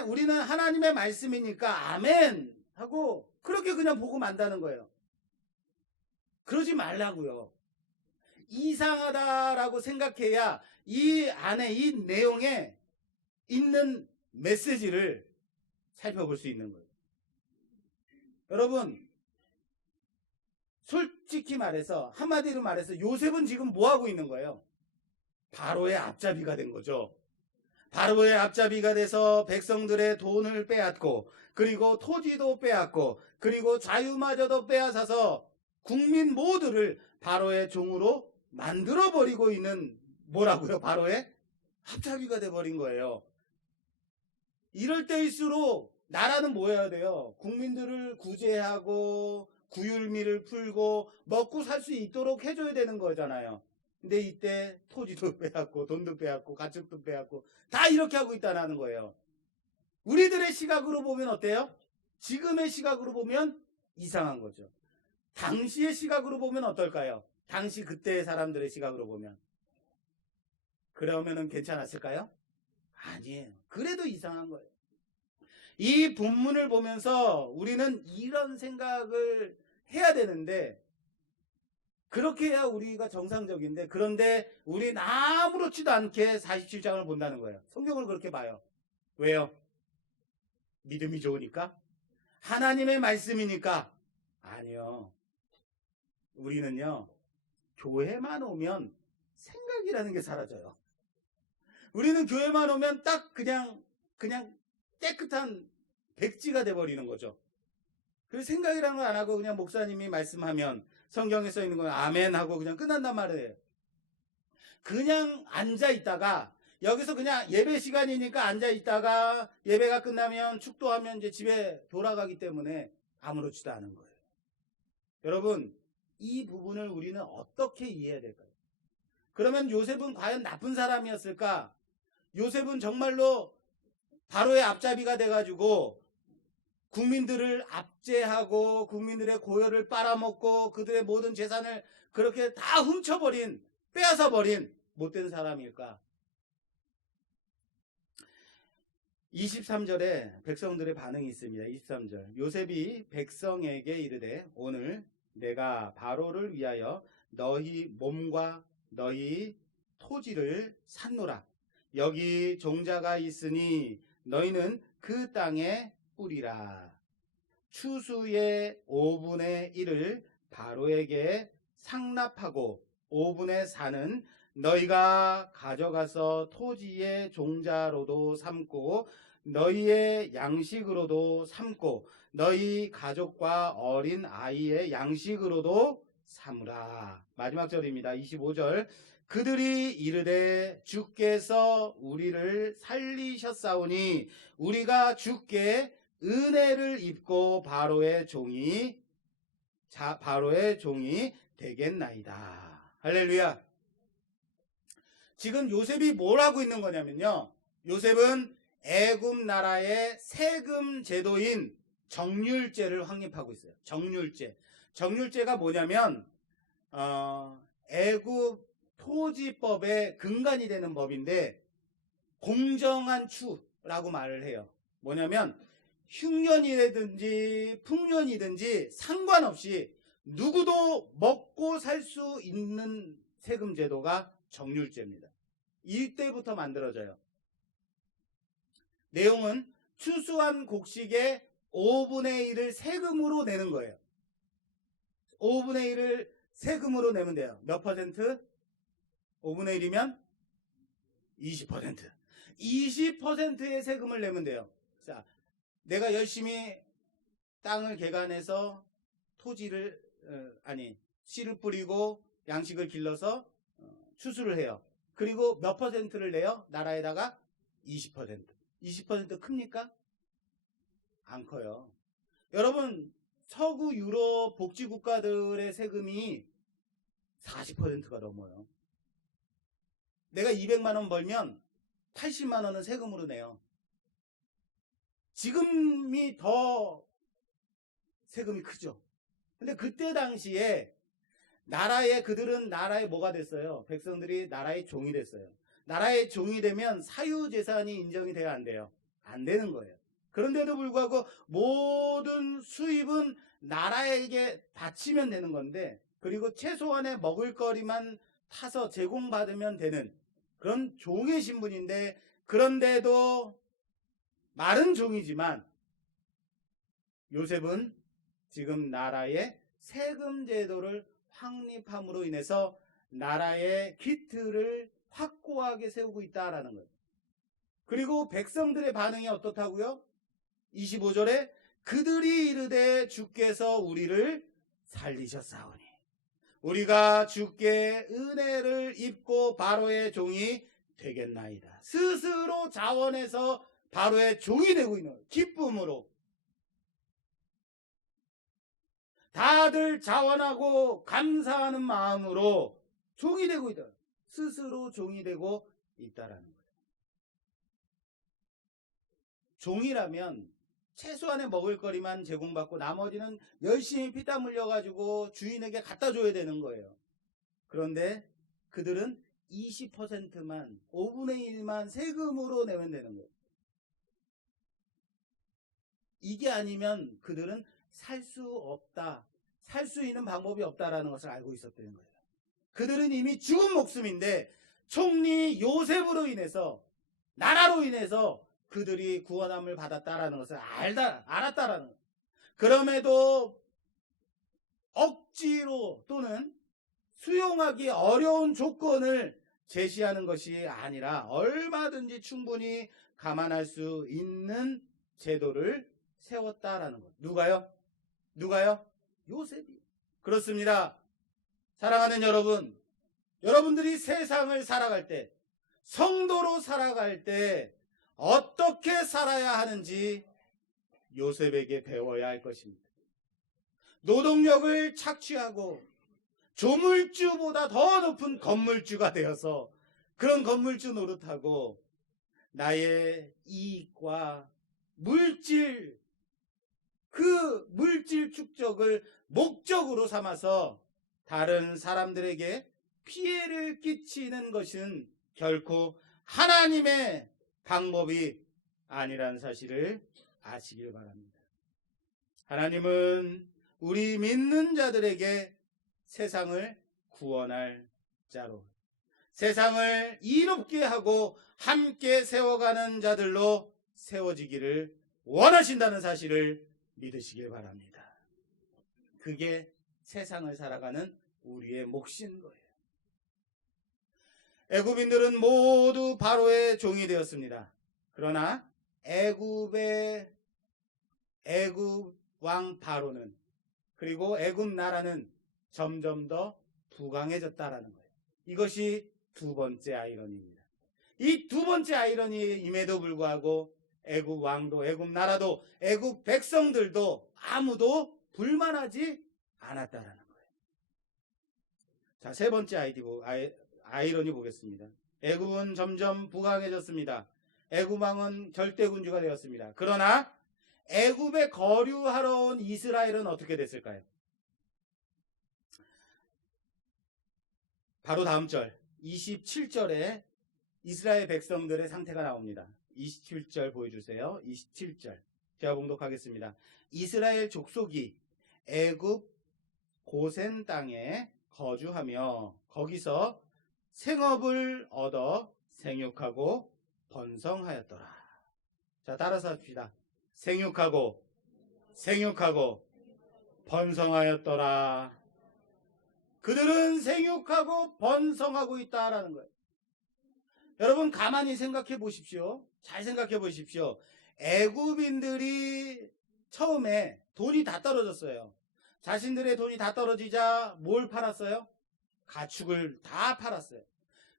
우리는 하나님의 말씀이니까 아멘 하고 그렇게 그냥 보고 만다는 거예요. 그러지 말라고요. 이상하다라고 생각해야 이 안에 이 내용에 있는 메시지를 살펴볼 수 있는 거예요. 여러분 솔직히 말해서 한마디로 말해서 요셉은 지금 뭐 하고 있는 거예요? 바로의 앞잡이가 된 거죠. 바로의 앞잡이가 돼서 백성들의 돈을 빼앗고 그리고 토지도 빼앗고 그리고 자유마저도 빼앗아서 국민 모두를 바로의 종으로 만들어버리고 있는 뭐라고요? 바로의 앞잡이가 돼버린 거예요. 이럴 때일수록 나라는 뭐 해야 돼요? 국민들을 구제하고 구휼미를 풀고 먹고 살 수 있도록 해줘야 되는 거잖아요. 근데 이때 토지도 빼앗고 돈도 빼앗고 가축도 빼앗고 다 이렇게 하고 있다는 거예요. 우리들의 시각으로 보면 어때요? 지금의 시각으로 보면 이상한 거죠. 당시의 시각으로 보면 어떨까요? 당시 그때의 사람들의 시각으로 보면. 그러면은 괜찮았을까요? 아니에요. 그래도 이상한 거예요. 이 본문을 보면서 우리는 이런 생각을 해야 되는데, 그렇게 해야 우리가 정상적인데, 그런데 우리는 아무렇지도 않게 47장을 본다는 거예요. 성경을 그렇게 봐요. 왜요? 믿음이 좋으니까? 하나님의 말씀이니까? 아니요. 우리는요, 교회만 오면 생각이라는 게 사라져요. 우리는 교회만 오면 딱 그냥 깨끗한 백지가 돼버리는 거죠. 그 생각이라는 걸 안 하고 그냥 목사님이 말씀하면 성경에 써 있는 건 아멘 하고 그냥 끝난단 말이에요. 그냥 앉아 있다가 여기서 그냥 예배 시간이니까 앉아 있다가 예배가 끝나면 축도하면 이제 집에 돌아가기 때문에 아무렇지도 않은 거예요. 여러분, 이 부분을 우리는 어떻게 이해해야 될까요? 그러면 요셉은 과연 나쁜 사람이었을까? 요셉은 정말로 바로의 앞잡이가 돼가지고 국민들을 압제하고 국민들의 고열을 빨아먹고 그들의 모든 재산을 그렇게 다 훔쳐버린, 빼앗아버린 못된 사람일까? 23절에 백성들의 반응이 있습니다. 23절. 요셉이 백성에게 이르되 오늘 내가 바로를 위하여 너희 몸과 너희 토지를 샀노라. 여기 종자가 있으니 너희는 그 땅에 뿌리라. 추수의 5분의 1을 바로에게 상납하고 5분의 4는 너희가 가져가서 토지의 종자로도 삼고 너희의 양식으로도 삼고 너희 가족과 어린 아이의 양식으로도 삼으라. 마지막 절입니다. 25절. 그들이 이르되 주께서 우리를 살리셨사오니 우리가 주께 은혜를 입고 바로의 종이 되겠나이다. 할렐루야. 지금 요셉이 뭘 하고 있는 거냐면요. 요셉은 애굽 나라의 세금 제도인 정률제를 확립하고 있어요. 정률제가 뭐냐면 애굽 토지법의 근간이 되는 법인데 공정한 추라고 말을 해요. 뭐냐면 흉년이든지 풍년이든지 상관없이 누구도 먹고 살 수 있는 세금 제도가 정률제입니다. 이때부터 만들어져요. 내용은 추수한 곡식의 5분의 1을 세금으로 내는 거예요. 5분의 1을 세금으로 내면 돼요. 몇 퍼센트? 5분의 1이면 20%. 20%의 세금을 내면 돼요. 자, 내가 열심히 땅을 개간해서 토지를 씨를 뿌리고 양식을 길러서 추수를 해요. 그리고 몇 퍼센트를 내요? 나라에다가 20%. 20% 큽니까? 안 커요. 여러분, 서구 유럽 복지국가들의 세금이 40%가 넘어요. 내가 200만 원 벌면 80만 원은 세금으로 내요. 지금이 더 세금이 크죠. 근데 그때 당시에 그들은 나라의 뭐가 됐어요? 백성들이 나라의 종이 됐어요. 나라의 종이 되면 사유재산이 인정이 돼야 안 돼요. 안 되는 거예요. 그런데도 불구하고 모든 수입은 나라에게 바치면 되는 건데, 그리고 최소한의 먹을거리만 타서 제공받으면 되는 그런 종의 신분인데, 그런데도 말은 종이지만 요셉은 지금 나라의 세금 제도를 확립함으로 인해서 나라의 기틀을 확고하게 세우고 있다라는 거예요. 그리고 백성들의 반응이 어떻다고요? 25절에 그들이 이르되 주께서 우리를 살리셨사오니 우리가 주께 은혜를 입고 바로의 종이 되겠나이다. 스스로 자원해서 바로의 종이 되고 있는 거예요. 기쁨으로. 다들 자원하고 감사하는 마음으로 종이 되고 있다. 스스로 종이 되고 있다라는 거예요. 종이라면 최소한의 먹을거리만 제공받고 나머지는 열심히 피땀 흘려가지고 주인에게 갖다 줘야 되는 거예요. 그런데 그들은 20%만, 5분의 1만 세금으로 내면 되는 거예요. 이게 아니면 그들은 살 수 없다, 살 수 있는 방법이 없다라는 것을 알고 있었다는 거예요. 그들은 이미 죽은 목숨인데 총리 요셉으로 인해서, 나라로 인해서 그들이 구원함을 받았다라는 것을 알았다라는 거예요. 그럼에도 억지로 또는 수용하기 어려운 조건을 제시하는 것이 아니라 얼마든지 충분히 감안할 수 있는 제도를 세웠다라는 것. 누가요? 요셉이. 그렇습니다. 사랑하는 여러분, 여러분들이 세상을 살아갈 때, 성도로 살아갈 때 어떻게 살아야 하는지 요셉에게 배워야 할 것입니다. 노동력을 착취하고 조물주보다 더 높은 건물주가 되어서 그런 건물주 노릇하고 나의 이익과 물질, 그 물질 축적을 목적으로 삼아서 다른 사람들에게 피해를 끼치는 것은 결코 하나님의 방법이 아니라는 사실을 아시길 바랍니다. 하나님은 우리 믿는 자들에게 세상을 구원할 자로, 세상을 이롭게 하고 함께 세워가는 자들로 세워지기를 원하신다는 사실을 믿으시길 바랍니다. 그게 세상을 살아가는 우리의 몫인 거예요. 애굽인들은 모두 바로의 종이 되었습니다. 그러나 애굽 왕 바로는, 그리고 애굽 나라는 점점 더 부강해졌다라는 거예요. 이것이 두 번째 아이러니입니다. 이 두 번째 아이러니임에도 불구하고 애굽 왕도, 애굽 나라도, 애굽 백성들도 아무도 불만하지 않았다라는 거예요. 자, 세 번째 아이러니 보겠습니다. 애굽은 점점 부강해졌습니다. 애굽 왕은 절대군주가 되었습니다. 그러나 애굽에 거류하러 온 이스라엘은 어떻게 됐을까요? 바로 다음 절 27절에 이스라엘 백성들의 상태가 나옵니다. 27절 보여주세요. 27절 제가 봉독하겠습니다. 이스라엘 족속이 애굽 고센 땅에 거주하며 거기서 생업을 얻어 생육하고 번성하였더라. 자, 따라서 합시다. 생육하고 번성하였더라. 그들은 생육하고 번성하고 있다라는 거예요. 여러분 가만히 생각해 보십시오. 잘 생각해 보십시오. 애굽인들이 처음에 돈이 다 떨어졌어요. 자신들의 돈이 다 떨어지자 뭘 팔았어요? 가축을 다 팔았어요.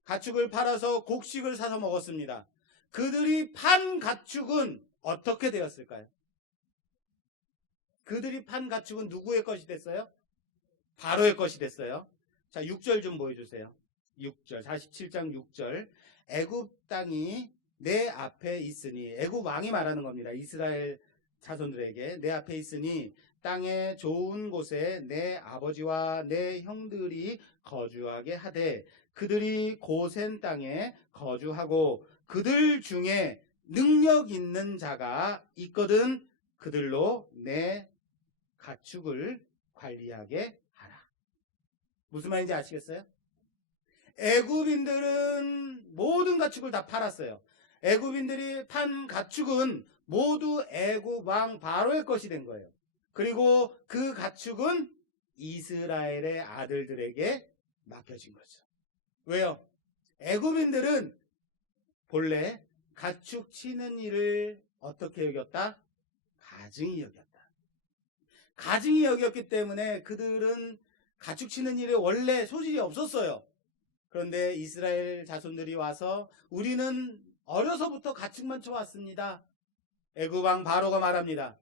가축을 팔아서 곡식을 사서 먹었습니다. 그들이 판 가축은 어떻게 되었을까요? 그들이 판 가축은 누구의 것이 됐어요? 바로의 것이 됐어요. 자, 6절 좀 보여주세요. 6절, 47장 6절. 애굽 땅이 내 앞에 있으니, 애굽 왕이 말하는 겁니다. 이스라엘 자손들에게 내 앞에 있으니 땅의 좋은 곳에 내 아버지와 내 형들이 거주하게 하되 그들이 고센 땅에 거주하고 그들 중에 능력 있는 자가 있거든 그들로 내 가축을 관리하게 하라. 무슨 말인지 아시겠어요? 애굽인들은 모든 가축을 다 팔았어요. 애굽인들이 판 가축은 모두 애굽 왕 바로의 것이 된 거예요. 그리고 그 가축은 이스라엘의 아들들에게 맡겨진 거죠. 왜요? 애굽인들은 본래 가축 치는 일을 어떻게 여겼다? 가증히 여겼다. 가증히 여겼기 때문에 그들은 가축 치는 일에 원래 소질이 없었어요. 그런데 이스라엘 자손들이 와서 우리는 어려서부터 가축만 쳐왔습니다. 애굽 왕 바로가 말합니다.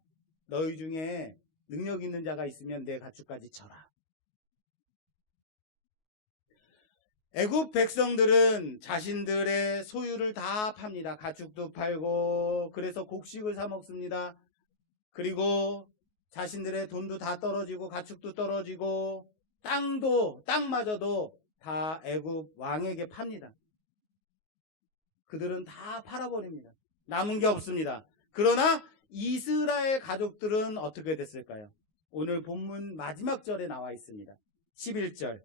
너희 중에 능력 있는 자가 있으면 내 가축까지 쳐라. 애굽 백성들은 자신들의 소유를 다 팝니다. 가축도 팔고 그래서 곡식을 사 먹습니다. 그리고 자신들의 돈도 다 떨어지고 가축도 떨어지고 땅마저도 다 애굽 왕에게 팝니다. 그들은 다 팔아버립니다. 남은 게 없습니다. 그러나 이스라엘 가족들은 어떻게 됐을까요? 오늘 본문 마지막 절에 나와 있습니다. 11절.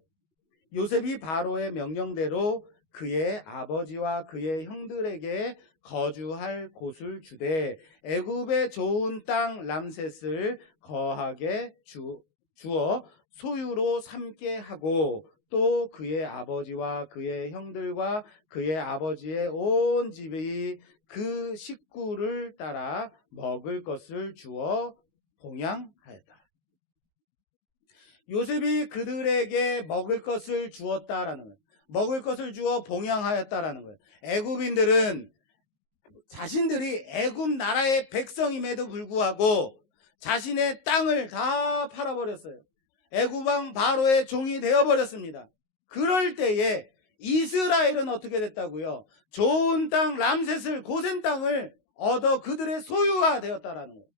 요셉이 바로의 명령대로 그의 아버지와 그의 형들에게 거주할 곳을 주되 애굽의 좋은 땅 람셋을 거하게 주어 소유로 삼게 하고 또 그의 아버지와 그의 형들과 그의 아버지의 온 집이 그 식구를 따라 먹을 것을 주어 봉양하였다. 요셉이 그들에게 먹을 것을 주었다라는 거예요. 먹을 것을 주어 봉양하였다라는 거예요. 애굽인들은 자신들이 애굽 나라의 백성임에도 불구하고 자신의 땅을 다 팔아버렸어요. 애굽 왕 바로의 종이 되어버렸습니다. 그럴 때에 이스라엘은 어떻게 됐다고요? 좋은 땅 람셋을 고센 땅을 얻어 그들의 소유가 되었다라는 거예요.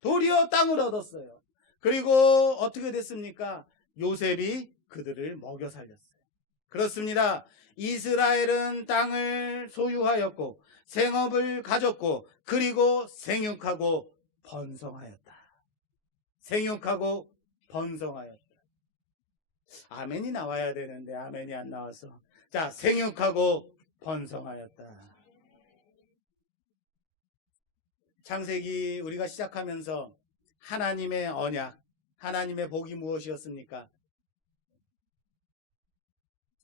도리어 땅을 얻었어요. 그리고 어떻게 됐습니까? 요셉이 그들을 먹여 살렸어요. 그렇습니다. 이스라엘은 땅을 소유하였고 생업을 가졌고 그리고 생육하고 번성하였다. 생육하고 번성하였다. 아멘이 나와야 되는데 아멘이 안 나와서. 자, 생육하고 번성하였다. 창세기 우리가 시작하면서 하나님의 언약, 하나님의 복이 무엇이었습니까?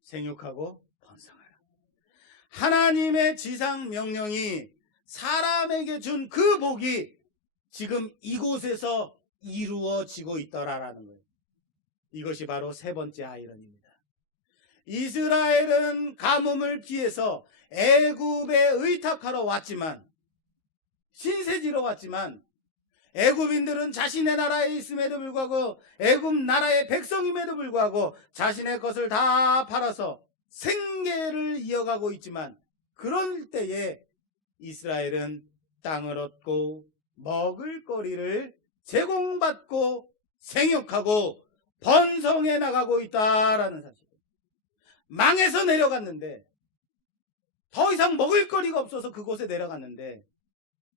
생육하고 번성하라. 하나님의 지상 명령이 사람에게 준 그 복이 지금 이곳에서 이루어지고 있더라라는 거예요. 이것이 바로 세 번째 아이러니입니다. 이스라엘은 가뭄을 피해서 애굽에 의탁하러 왔지만, 신세지로 왔지만, 애굽인들은 자신의 나라에 있음에도 불구하고 애굽 나라의 백성임에도 불구하고 자신의 것을 다 팔아서 생계를 이어가고 있지만, 그럴 때에 이스라엘은 땅을 얻고 먹을 거리를 제공받고 생육하고 번성해 나가고 있다라는 사실. 망해서 내려갔는데, 더 이상 먹을 거리가 없어서 그곳에 내려갔는데,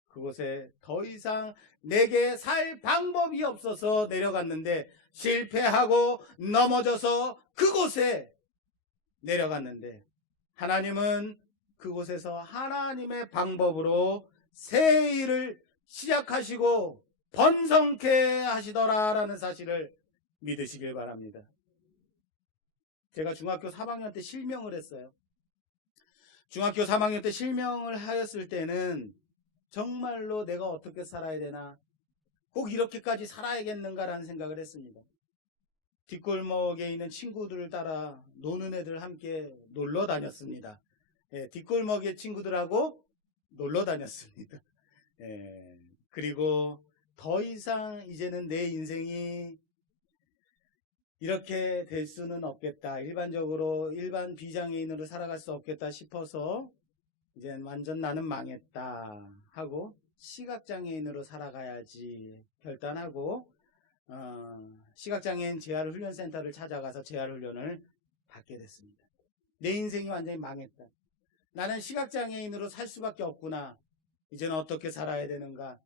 그곳에 더 이상 내게 살 방법이 없어서 내려갔는데, 실패하고 넘어져서 그곳에 내려갔는데, 하나님은 그곳에서 하나님의 방법으로 새 일을 시작하시고 번성케 하시더라라는 사실을 믿으시길 바랍니다. 제가 중학교 3학년 때 실명을 했어요. 중학교 3학년 때 실명을 하였을 때는 정말로 내가 어떻게 살아야 되나, 꼭 이렇게까지 살아야겠는가라는 생각을 했습니다. 뒷골목에 있는 친구들을 따라 노는 애들 함께 놀러 다녔습니다. 뒷골목의 친구들하고 놀러 다녔습니다. 그리고 더 이상 이제는 내 인생이 이렇게 될 수는 없겠다. 일반 비장애인으로 살아갈 수 없겠다 싶어서 이제 완전 나는 망했다 하고 시각장애인으로 살아가야지 결단하고 시각장애인 재활훈련센터를 찾아가서 재활훈련을 받게 됐습니다. 내 인생이 완전히 망했다. 나는 시각장애인으로 살 수밖에 없구나. 이제는 어떻게 살아야 되는가.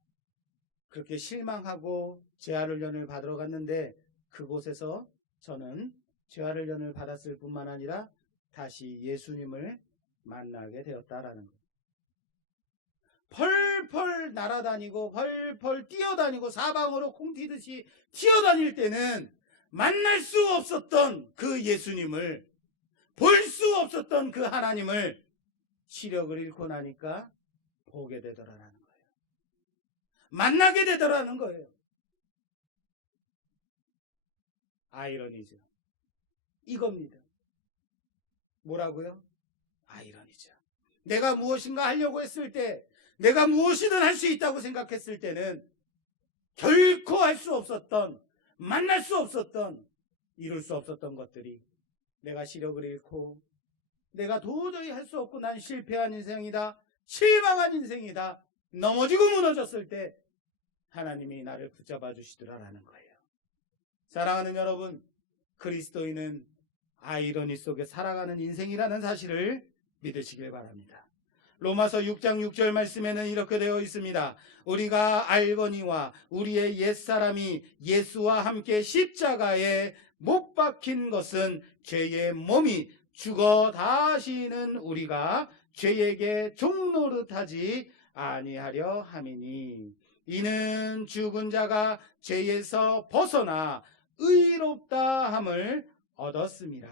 그렇게 실망하고 재활훈련을 받으러 갔는데 그곳에서 저는 재활훈련을 받았을 뿐만 아니라 다시 예수님을 만나게 되었다라는 것. 펄펄 날아다니고 펄펄 뛰어다니고 사방으로 콩 튀듯이 튀어다닐 때는 만날 수 없었던 그 예수님을, 볼 수 없었던 그 하나님을 시력을 잃고 나니까 보게 되더라라는 거예요. 만나게 되더라는 거예요. 아이러니죠. 이겁니다. 뭐라고요? 아이러니죠. 내가 무엇인가 하려고 했을 때, 내가 무엇이든 할 수 있다고 생각했을 때는 결코 할 수 없었던, 만날 수 없었던, 이룰 수 없었던 것들이 내가 시력을 잃고 내가 도저히 할 수 없고 난 실패한 인생이다, 실망한 인생이다, 넘어지고 무너졌을 때 하나님이 나를 붙잡아 주시더라라는 거예요. 사랑하는 여러분, 그리스도인은 아이러니 속에 살아가는 인생이라는 사실을 믿으시길 바랍니다. 로마서 6장 6절 말씀에는 이렇게 되어 있습니다. 우리가 알거니와 우리의 옛사람이 예수와 함께 십자가에 못 박힌 것은 죄의 몸이 죽어 다시는 우리가 죄에게 종노릇하지 아니하려 함이니 이는 죽은 자가 죄에서 벗어나 의롭다 함을 얻었습니다.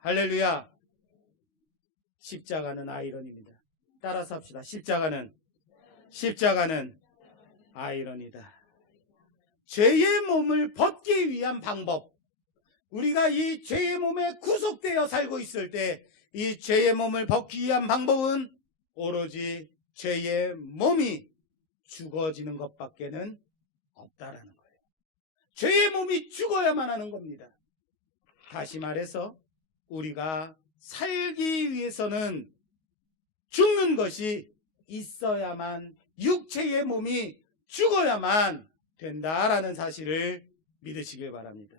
할렐루야. 십자가는 아이러니입니다. 따라서 합시다. 십자가는 아이러니다. 죄의 몸을 벗기 위한 방법, 우리가 이 죄의 몸에 구속되어 살고 있을 때 이 죄의 몸을 벗기 위한 방법은 오로지 죄의 몸이 죽어지는 것밖에는 없다라는 거예요. 죄의 몸이 죽어야만 하는 겁니다. 다시 말해서 우리가 살기 위해서는 죽는 것이 있어야만, 육체의 몸이 죽어야만 된다라는 사실을 믿으시길 바랍니다.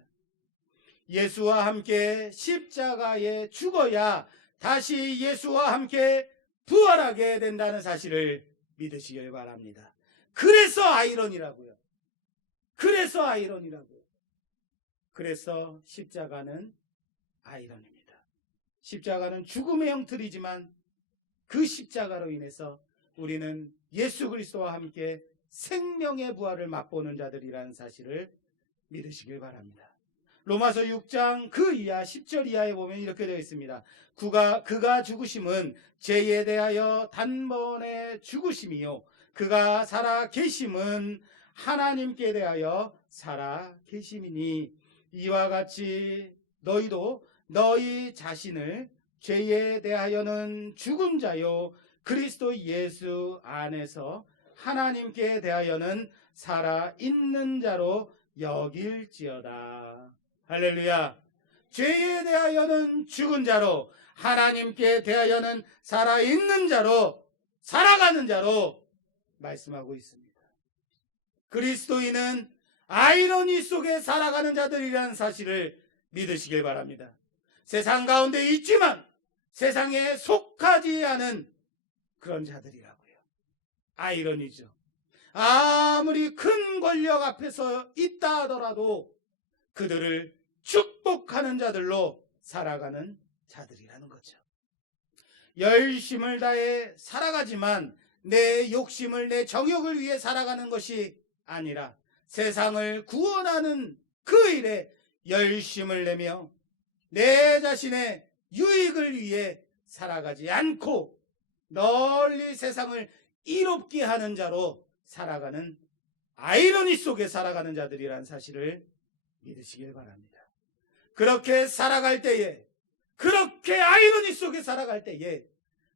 예수와 함께 십자가에 죽어야 다시 예수와 함께 부활하게 된다는 사실을 믿으시길 바랍니다. 그래서 아이러니라고요. 그래서 십자가는 아이러니입니다. 십자가는 죽음의 형틀이지만 그 십자가로 인해서 우리는 예수 그리스도와 함께 생명의 부활을 맛보는 자들이라는 사실을 믿으시길 바랍니다. 로마서 6장 그 이하 10절 이하에 보면 이렇게 되어 있습니다. 그가 죽으심은 죄에 대하여 단번에 죽으심이요 그가 살아 계심은 하나님께 대하여 살아 계심이니 이와 같이 너희도 너희 자신을 죄에 대하여는 죽은 자요 그리스도 예수 안에서 하나님께 대하여는 살아 있는 자로 여길지어다. 할렐루야. 죄에 대하여는 죽은 자로, 하나님께 대하여는 살아 있는 자로, 살아가는 자로 말씀하고 있습니다. 그리스도인은 아이러니 속에 살아가는 자들이라는 사실을 믿으시길 바랍니다. 세상 가운데 있지만 세상에 속하지 않은 그런 자들이라고요. 아이러니죠. 아무리 큰 권력 앞에서 있다 하더라도 그들을 축복하는 자들로 살아가는 자들이라는 거죠. 열심을 다해 살아가지만 내 욕심을, 내 정욕을 위해 살아가는 것이 아니라 세상을 구원하는 그 일에 열심을 내며 내 자신의 유익을 위해 살아가지 않고 널리 세상을 이롭게 하는 자로 살아가는 아이러니 속에 살아가는 자들이라는 사실을 믿으시길 바랍니다. 그렇게 살아갈 때에, 그렇게 아이러니 속에 살아갈 때에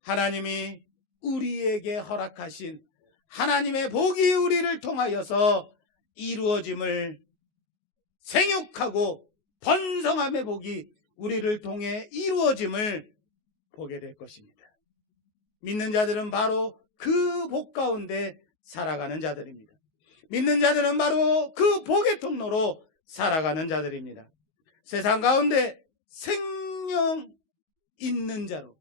하나님이 우리에게 허락하신 하나님의 복이 우리를 통하여서 이루어짐을, 생육하고 번성함의 복이 우리를 통해 이루어짐을 보게 될 것입니다. 믿는 자들은 바로 그 복 가운데 살아가는 자들입니다. 믿는 자들은 바로 그 복의 통로로 살아가는 자들입니다. 세상 가운데 생명 있는 자로,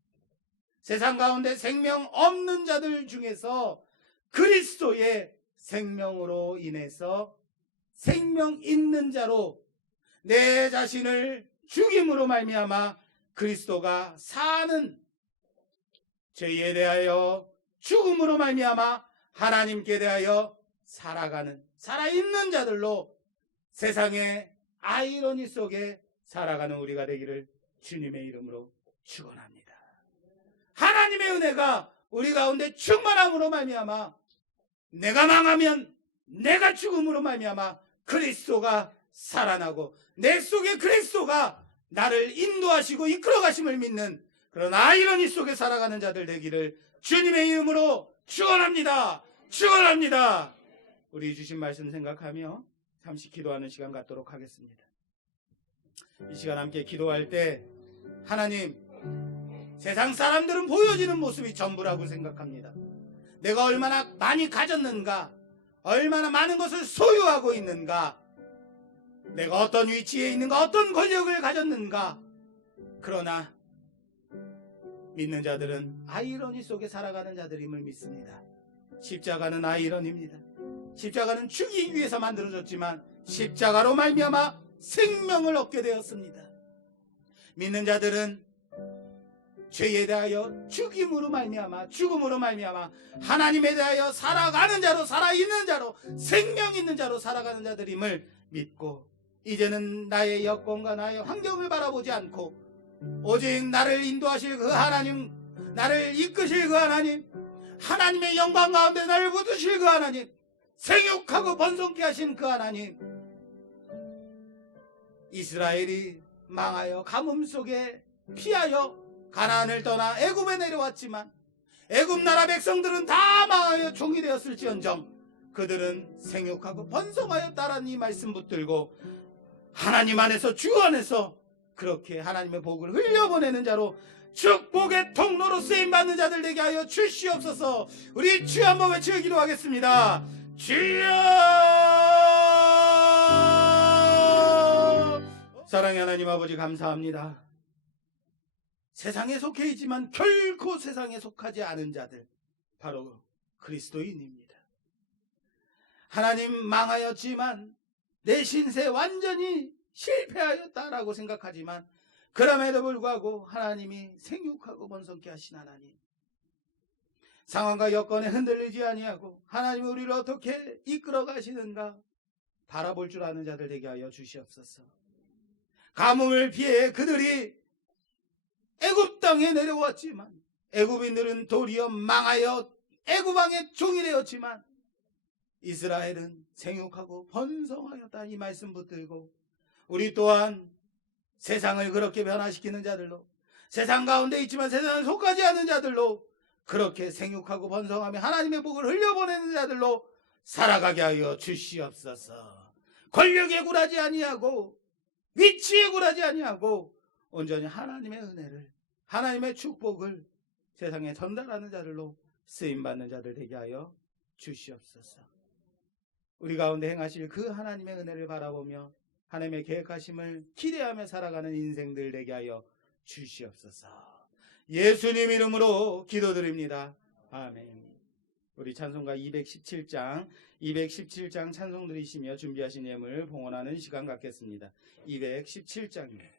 세상 가운데 생명 없는 자들 중에서 그리스도의 생명으로 인해서 생명 있는 자로 내 자신을 죽임으로 말미암아 그리스도가 사는, 죄에 대하여 죽음으로 말미암아 하나님께 대하여 살아가는, 살아있는 자들로 세상의 아이러니 속에 살아가는 우리가 되기를 주님의 이름으로 축원합니다. 하나님의 은혜가 우리 가운데 충만함으로 말미암아 내가 망하면 내가 죽음으로 말미암아 그리스도가 살아나고 내 속에 그리스도가 나를 인도하시고 이끌어 가심을 믿는 그런 아이러니 속에 살아가는 자들 되기를 주님의 이름으로 축원합니다. 축원합니다. 우리 주신 말씀 생각하며 잠시 기도하는 시간 갖도록 하겠습니다. 이 시간 함께 기도할 때 하나님, 세상 사람들은 보여지는 모습이 전부라고 생각합니다. 내가 얼마나 많이 가졌는가, 얼마나 많은 것을 소유하고 있는가, 내가 어떤 위치에 있는가, 어떤 권력을 가졌는가, 그러나 믿는 자들은 아이러니 속에 살아가는 자들임을 믿습니다. 십자가는 아이러니입니다. 십자가는 죽이기 위해서 만들어졌지만 십자가로 말미암아 생명을 얻게 되었습니다. 믿는 자들은 죄에 대하여 죽음으로 말미암아 하나님에 대하여 살아가는 자로, 살아있는 자로, 생명 있는 자로 살아가는 자들임을 믿고 이제는 나의 여건과 나의 환경을 바라보지 않고 오직 나를 인도하실 그 하나님, 나를 이끄실 그 하나님, 하나님의 영광 가운데 나를 붙으실 그 하나님, 생육하고 번성케 하신 그 하나님, 이스라엘이 망하여 가뭄 속에 피하여 가나안을 떠나 애굽에 내려왔지만 애굽 나라 백성들은 다 망하여 종이 되었을지언정 그들은 생육하고 번성하였다라는 이 말씀 붙들고 하나님 안에서, 주 안에서 그렇게 하나님의 복을 흘려보내는 자로 축복의 통로로 쓰임받는 자들 되게 하여 주시옵소서. 우리 주여 한번 외쳐 기도하겠습니다. 주여! 사랑의 하나님 아버지 감사합니다. 세상에 속해 있지만 결코 세상에 속하지 않은 자들, 바로 그리스도인입니다. 하나님, 망하였지만 내 신세 완전히 실패하였다라고 생각하지만 그럼에도 불구하고 하나님이 생육하고 번성케 하신 하나님, 상황과 여건에 흔들리지 아니하고 하나님이 우리를 어떻게 이끌어 가시는가 바라볼 줄 아는 자들 되게 하여 주시옵소서. 가뭄을 피해 그들이 애굽 땅에 내려왔지만 애굽인들은 도리어 망하여 애굽 왕의 종이 되었지만 이스라엘은 생육하고 번성하였다. 이 말씀 붙들고 우리 또한 세상을 그렇게 변화시키는 자들로, 세상 가운데 있지만 세상에 속하지 않은 자들로 그렇게 생육하고 번성하며 하나님의 복을 흘려보내는 자들로 살아가게 하여 주시옵소서. 권력에 굴하지 아니하고 위치에 굴하지 아니하고 온전히 하나님의 은혜를, 하나님의 축복을 세상에 전달하는 자들로 쓰임받는 자들 되게 하여 주시옵소서. 우리 가운데 행하실 그 하나님의 은혜를 바라보며 하나님의 계획하심을 기대하며 살아가는 인생들 되게 하여 주시옵소서. 예수님 이름으로 기도드립니다. 아멘. 우리 찬송가 217장 찬송 드리시며 준비하신 예물 봉헌하는 시간 갖겠습니다. 217장입니다.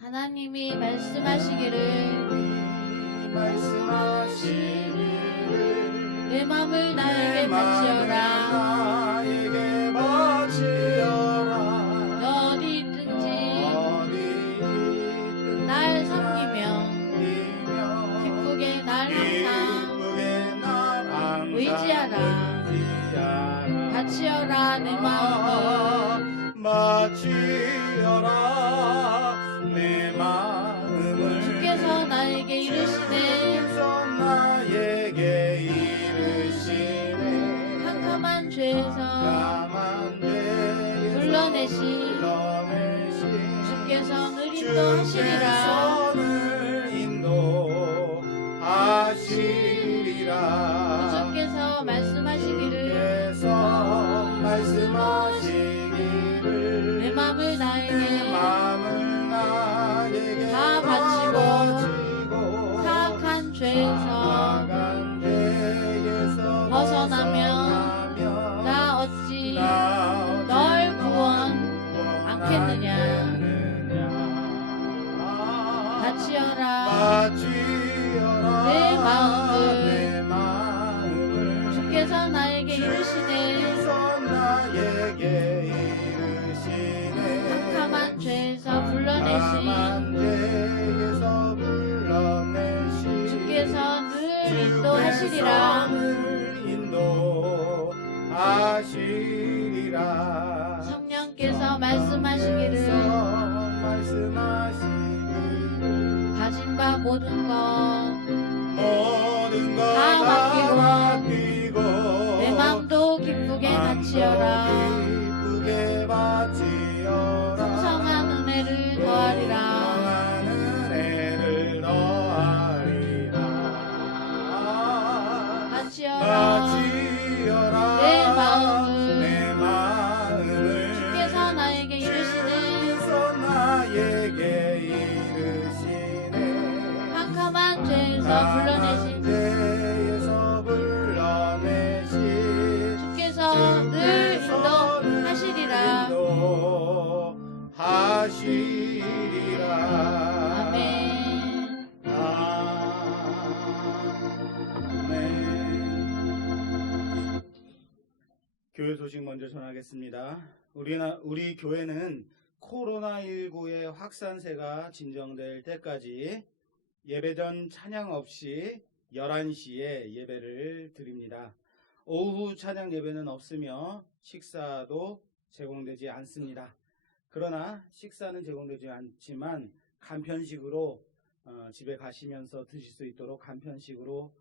하나님이 말씀하시기를 내 맘을 나에게 바치어라. 너 어디 있든지 날 섬기며 기쁘게 날 항상 의지하라. 바치어라 내 마음을. 주께서 나에게 이르시네. 캄캄한 죄에서 불러내시. 주께서 늘 인도하시리라. 주께서 말씀하시기를 내 맘을 나에게 다 바치고 사악한 죄에서 벗어나면 나 어찌 널 구원 않겠느냐. 바치어라 내 마음을. 주께서 나에게 이르시네. 캄캄한 죄에서 불러내시. 주께서 늘 인도하시리라. 성령께서 말씀하시기를 가진 바 모든 것 다 맡기고 내 맘도 기쁘게 바치어라. 풍성한 은혜를 더하리라. 교회 소식 먼저 전하겠습니다. 우리 교회는 코로나19의 확산세가 진정될 때까지 예배 전 찬양 없이 11시에 예배를 드립니다. 오후 찬양 예배는 없으며 식사도 제공되지 않습니다. 그러나 식사는 제공되지 않지만 간편식으로 집에 가시면서 드실 수 있도록 간편식으로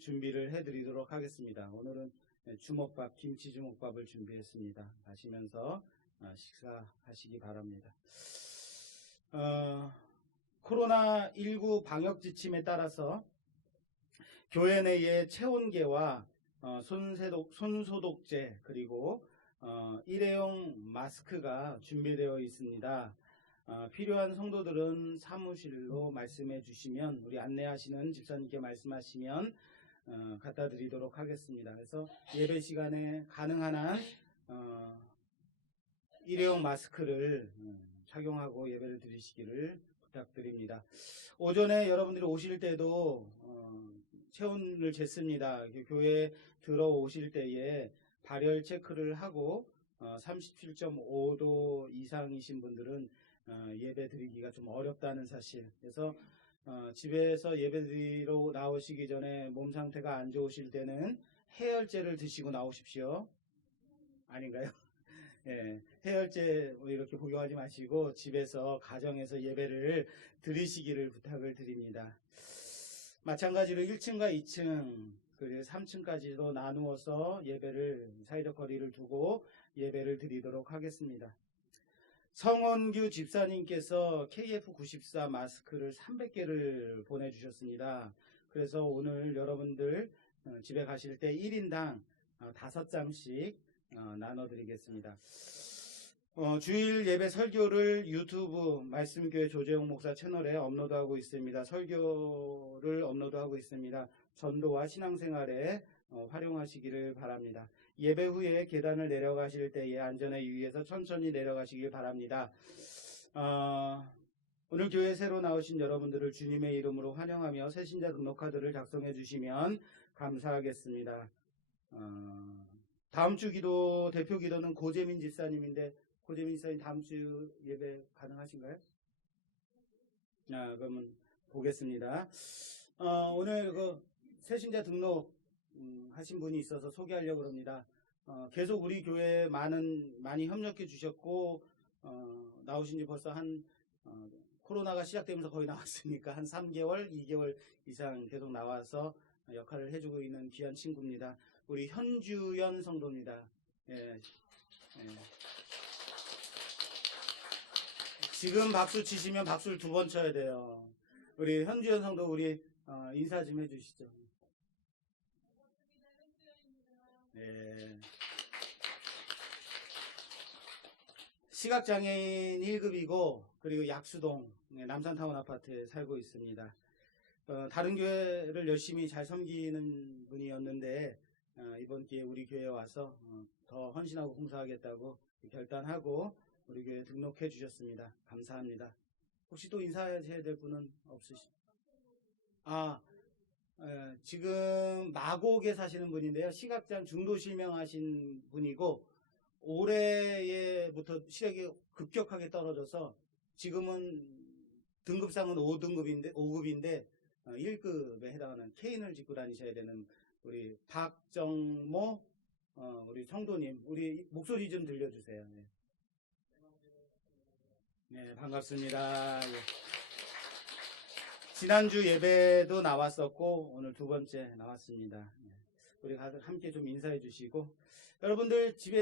준비를 해드리도록 하겠습니다. 오늘은 주먹밥, 김치 주먹밥을 준비했습니다. 가시면서 식사하시기 바랍니다. 코로나19 방역 지침에 따라서 교회 내에 체온계와 손소독제 그리고 일회용 마스크가 준비되어 있습니다. 필요한 성도들은 사무실로 말씀해 주시면 우리 안내하시는 집사님께 말씀하시면 갖다 드리도록 하겠습니다. 그래서 예배 시간에 가능한 한 일회용 마스크를 착용하고 예배를 드리시기를 부탁드립니다. 오전에 여러분들이 오실 때도 체온을 쟀습니다. 교회에 들어오실 때에 발열 체크를 하고 37.5도 이상이신 분들은 예배 드리기가 좀 어렵다는 사실. 그래서 집에서 예배 드리러 나오시기 전에 몸 상태가 안 좋으실 때는 해열제를 드시고 나오십시오. 아닌가요? 예, 해열제 이렇게 복용하지 마시고 집에서 가정에서 예배를 드리시기를 부탁을 드립니다. 마찬가지로 1층과 2층 그리고 3층까지도 나누어서 예배를 사회적 거리를 두고 예배를 드리도록 하겠습니다. 성원규 집사님께서 KF94 마스크를 300개를 보내주셨습니다. 그래서 오늘 여러분들 집에 가실 때 1인당 5장씩 나눠드리겠습니다. 주일 예배 설교를 유튜브 말씀교회 조재용 목사 채널에 업로드하고 있습니다. 설교를 업로드하고 있습니다. 전도와 신앙생활에 활용하시기를 바랍니다. 예배 후에 계단을 내려가실 때에 안전에 유의해서 천천히 내려가시길 바랍니다. 오늘 교회에 새로 나오신 여러분들을 주님의 이름으로 환영하며 새신자 등록카드를 작성해 주시면 감사하겠습니다. 다음 주 기도, 대표 기도는 고재민 집사님인데 고재민 집사님 다음 주 예배 가능하신가요? 그러면 보겠습니다. 오늘 새신자 등록 하신 분이 있어서 소개하려고 합니다. 계속 우리 교회에 많이 협력해 주셨고 나오신 지 벌써 코로나가 시작되면서 거의 나왔으니까 한 3개월, 2개월 이상 계속 나와서 역할을 해주고 있는 귀한 친구입니다. 우리 현주연 성도입니다. 예. 지금 박수 치시면 박수를 2번 쳐야 돼요. 우리 현주연 성도 우리 인사 좀 해주시죠. 네. 시각장애인 1급이고 그리고 약수동 남산타운 아파트에 살고 있습니다. 다른 교회를 열심히 잘 섬기는 분이었는데 이번 기회에 우리 교회에 와서 더 헌신하고 봉사하겠다고 결단하고 우리 교회에 등록해 주셨습니다. 감사합니다. 혹시 또 인사해야 될 분은 없으시죠? 지금 마곡에 사시는 분인데요. 시각장 중도 실명하신 분이고 올해부터 시력이 급격하게 떨어져서 지금은 등급상은 5급인데 1급에 해당하는 케인을 짚고 다니셔야 되는 우리 박정모 우리 성도님, 우리 목소리 좀 들려주세요. 네, 반갑습니다. 예. 지난주 예배도 나왔었고 오늘 2번째 나왔습니다. 우리 함께 좀 인사해 주시고 여러분들 집에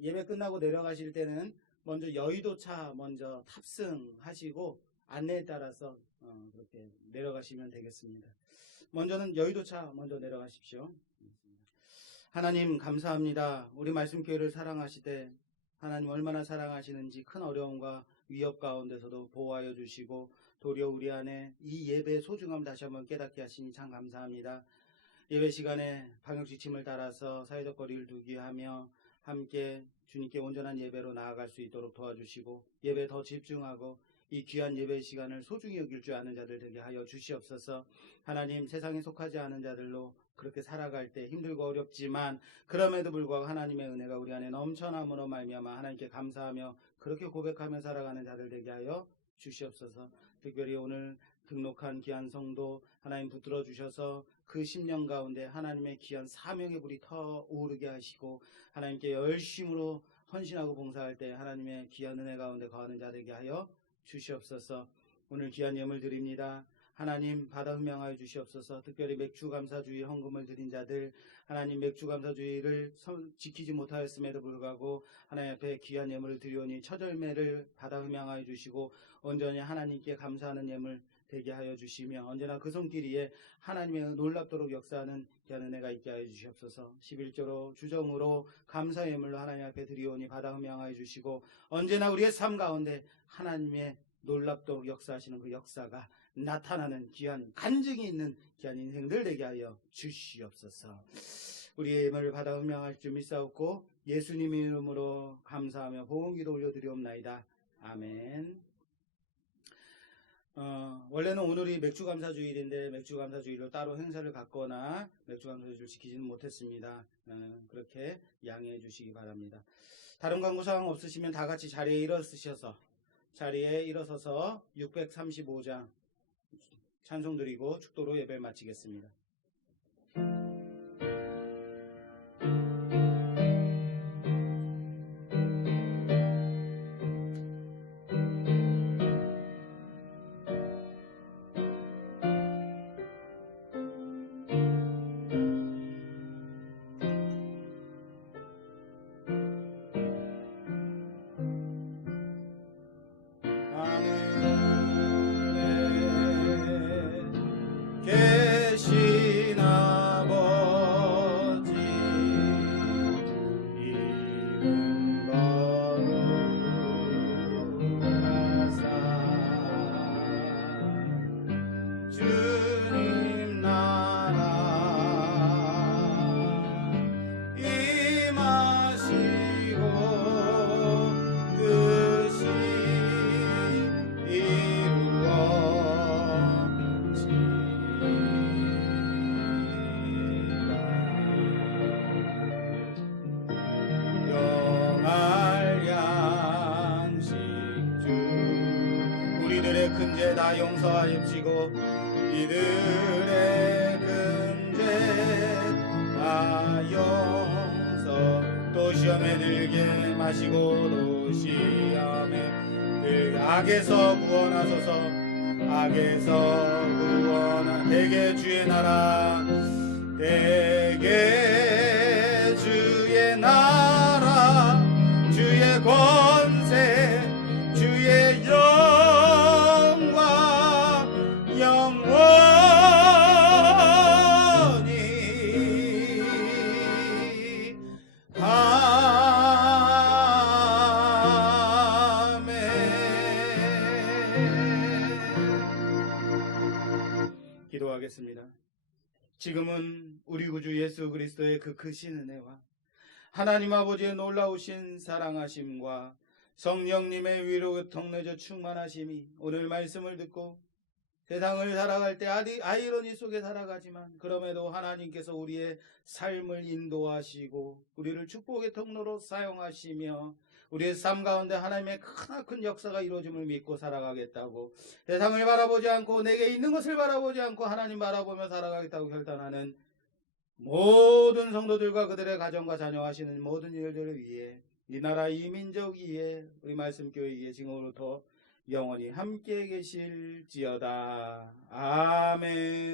예배 끝나고 내려가실 때는 먼저 여의도차 먼저 탑승하시고 안내에 따라서 그렇게 내려가시면 되겠습니다. 먼저는 여의도차 먼저 내려가십시오. 하나님 감사합니다. 우리 말씀교회를 사랑하시되 하나님 얼마나 사랑하시는지 큰 어려움과 위협 가운데서도 보호하여 주시고 도리어 우리 안에 이 예배의 소중함 다시 한번 깨닫게 하시니 참 감사합니다. 예배 시간에 방역지침을 따라서 사회적 거리를 두기 하며 함께 주님께 온전한 예배로 나아갈 수 있도록 도와주시고 예배에 더 집중하고 이 귀한 예배 시간을 소중히 여길 줄 아는 자들 되게 하여 주시옵소서. 하나님 세상에 속하지 않은 자들로 그렇게 살아갈 때 힘들고 어렵지만 그럼에도 불구하고 하나님의 은혜가 우리 안에 넘쳐남으로 말미암아 하나님께 감사하며 그렇게 고백하며 살아가는 자들 되게 하여 주시옵소서. 특별히 오늘 등록한 귀한 성도 하나님 붙들어 주셔서 그 10년 가운데 하나님의 귀한 사명의 불이 터오르게 하시고 하나님께 열심으로 헌신하고 봉사할 때 하나님의 귀한 은혜 가운데 거하는 자 되게 하여 주시옵소서. 오늘 귀한 예물 드립니다. 하나님 받아 흠양하여 주시옵소서. 특별히 맥주감사주의 헌금을 드린 자들 하나님 맥주감사주의를 지키지 못하였음에도 불구하고 하나님 앞에 귀한 예물을 드리오니 처절매를 받아 흠양하여 주시고 온전히 하나님께 감사하는 예물 되게 하여 주시며 언제나 그 손길이에 하나님의 놀랍도록 역사하는 귀한 은혜가 있게 하여 주시옵소서. 11조로 주정으로 감사 예물로 하나님 앞에 드리오니 받아 흠양하여 주시고 언제나 우리의 삶 가운데 하나님의 놀랍도록 역사하시는 그 역사가 나타나는 귀한 간증이 있는 귀한 인생들 되게 하여 주시옵소서. 우리의 예물을 받아 흠양할 줄 믿사옵고 예수님의 이름으로 감사하며 보응기도 올려드리옵나이다. 아멘. 원래는 오늘이 맥주감사주일인데 맥주감사주일로 따로 행사를 갖거나 맥주감사주일을 지키지는 못했습니다. 그렇게 양해해 주시기 바랍니다. 다른 광고사항 없으시면 다 같이 자리에 일어서서 635장 찬송 드리고 축도로 예배를 마치겠습니다. 계신 아버지 이름 거룩하사 주님 나라 임하시고 뜻이 우리들의 큰죄 다 용서하십시고 이들의 큰죄 다 용서 또 시험에 들게 마시고 또 시험에 들게 악에서 구원하소서. 악에서 구원하 대개 주의 나라 대개 주의 나라 주의 권세 주의 영광 영원히 아멘. 기도하겠습니다. 지금은 우리 구주 예수 그리스도의 그 크신 은혜와 하나님 아버지의 놀라우신 사랑하심과 성령님의 위로 통내져 충만하심이 오늘 말씀을 듣고 세상을 살아갈 때 아이러니 속에 살아가지만 그럼에도 하나님께서 우리의 삶을 인도하시고 우리를 축복의 통로로 사용하시며 우리의 삶 가운데 하나님의 크나큰 역사가 이루어짐을 믿고 살아가겠다고 세상을 바라보지 않고 내게 있는 것을 바라보지 않고 하나님 바라보며 살아가겠다고 결단하는 모든 성도들과 그들의 가정과 자녀 하시는 모든 일들을 위해 이 나라 이 민족 위에 우리 말씀교회 위에 지금으로부터 영원히 함께 계실지어다. 아멘.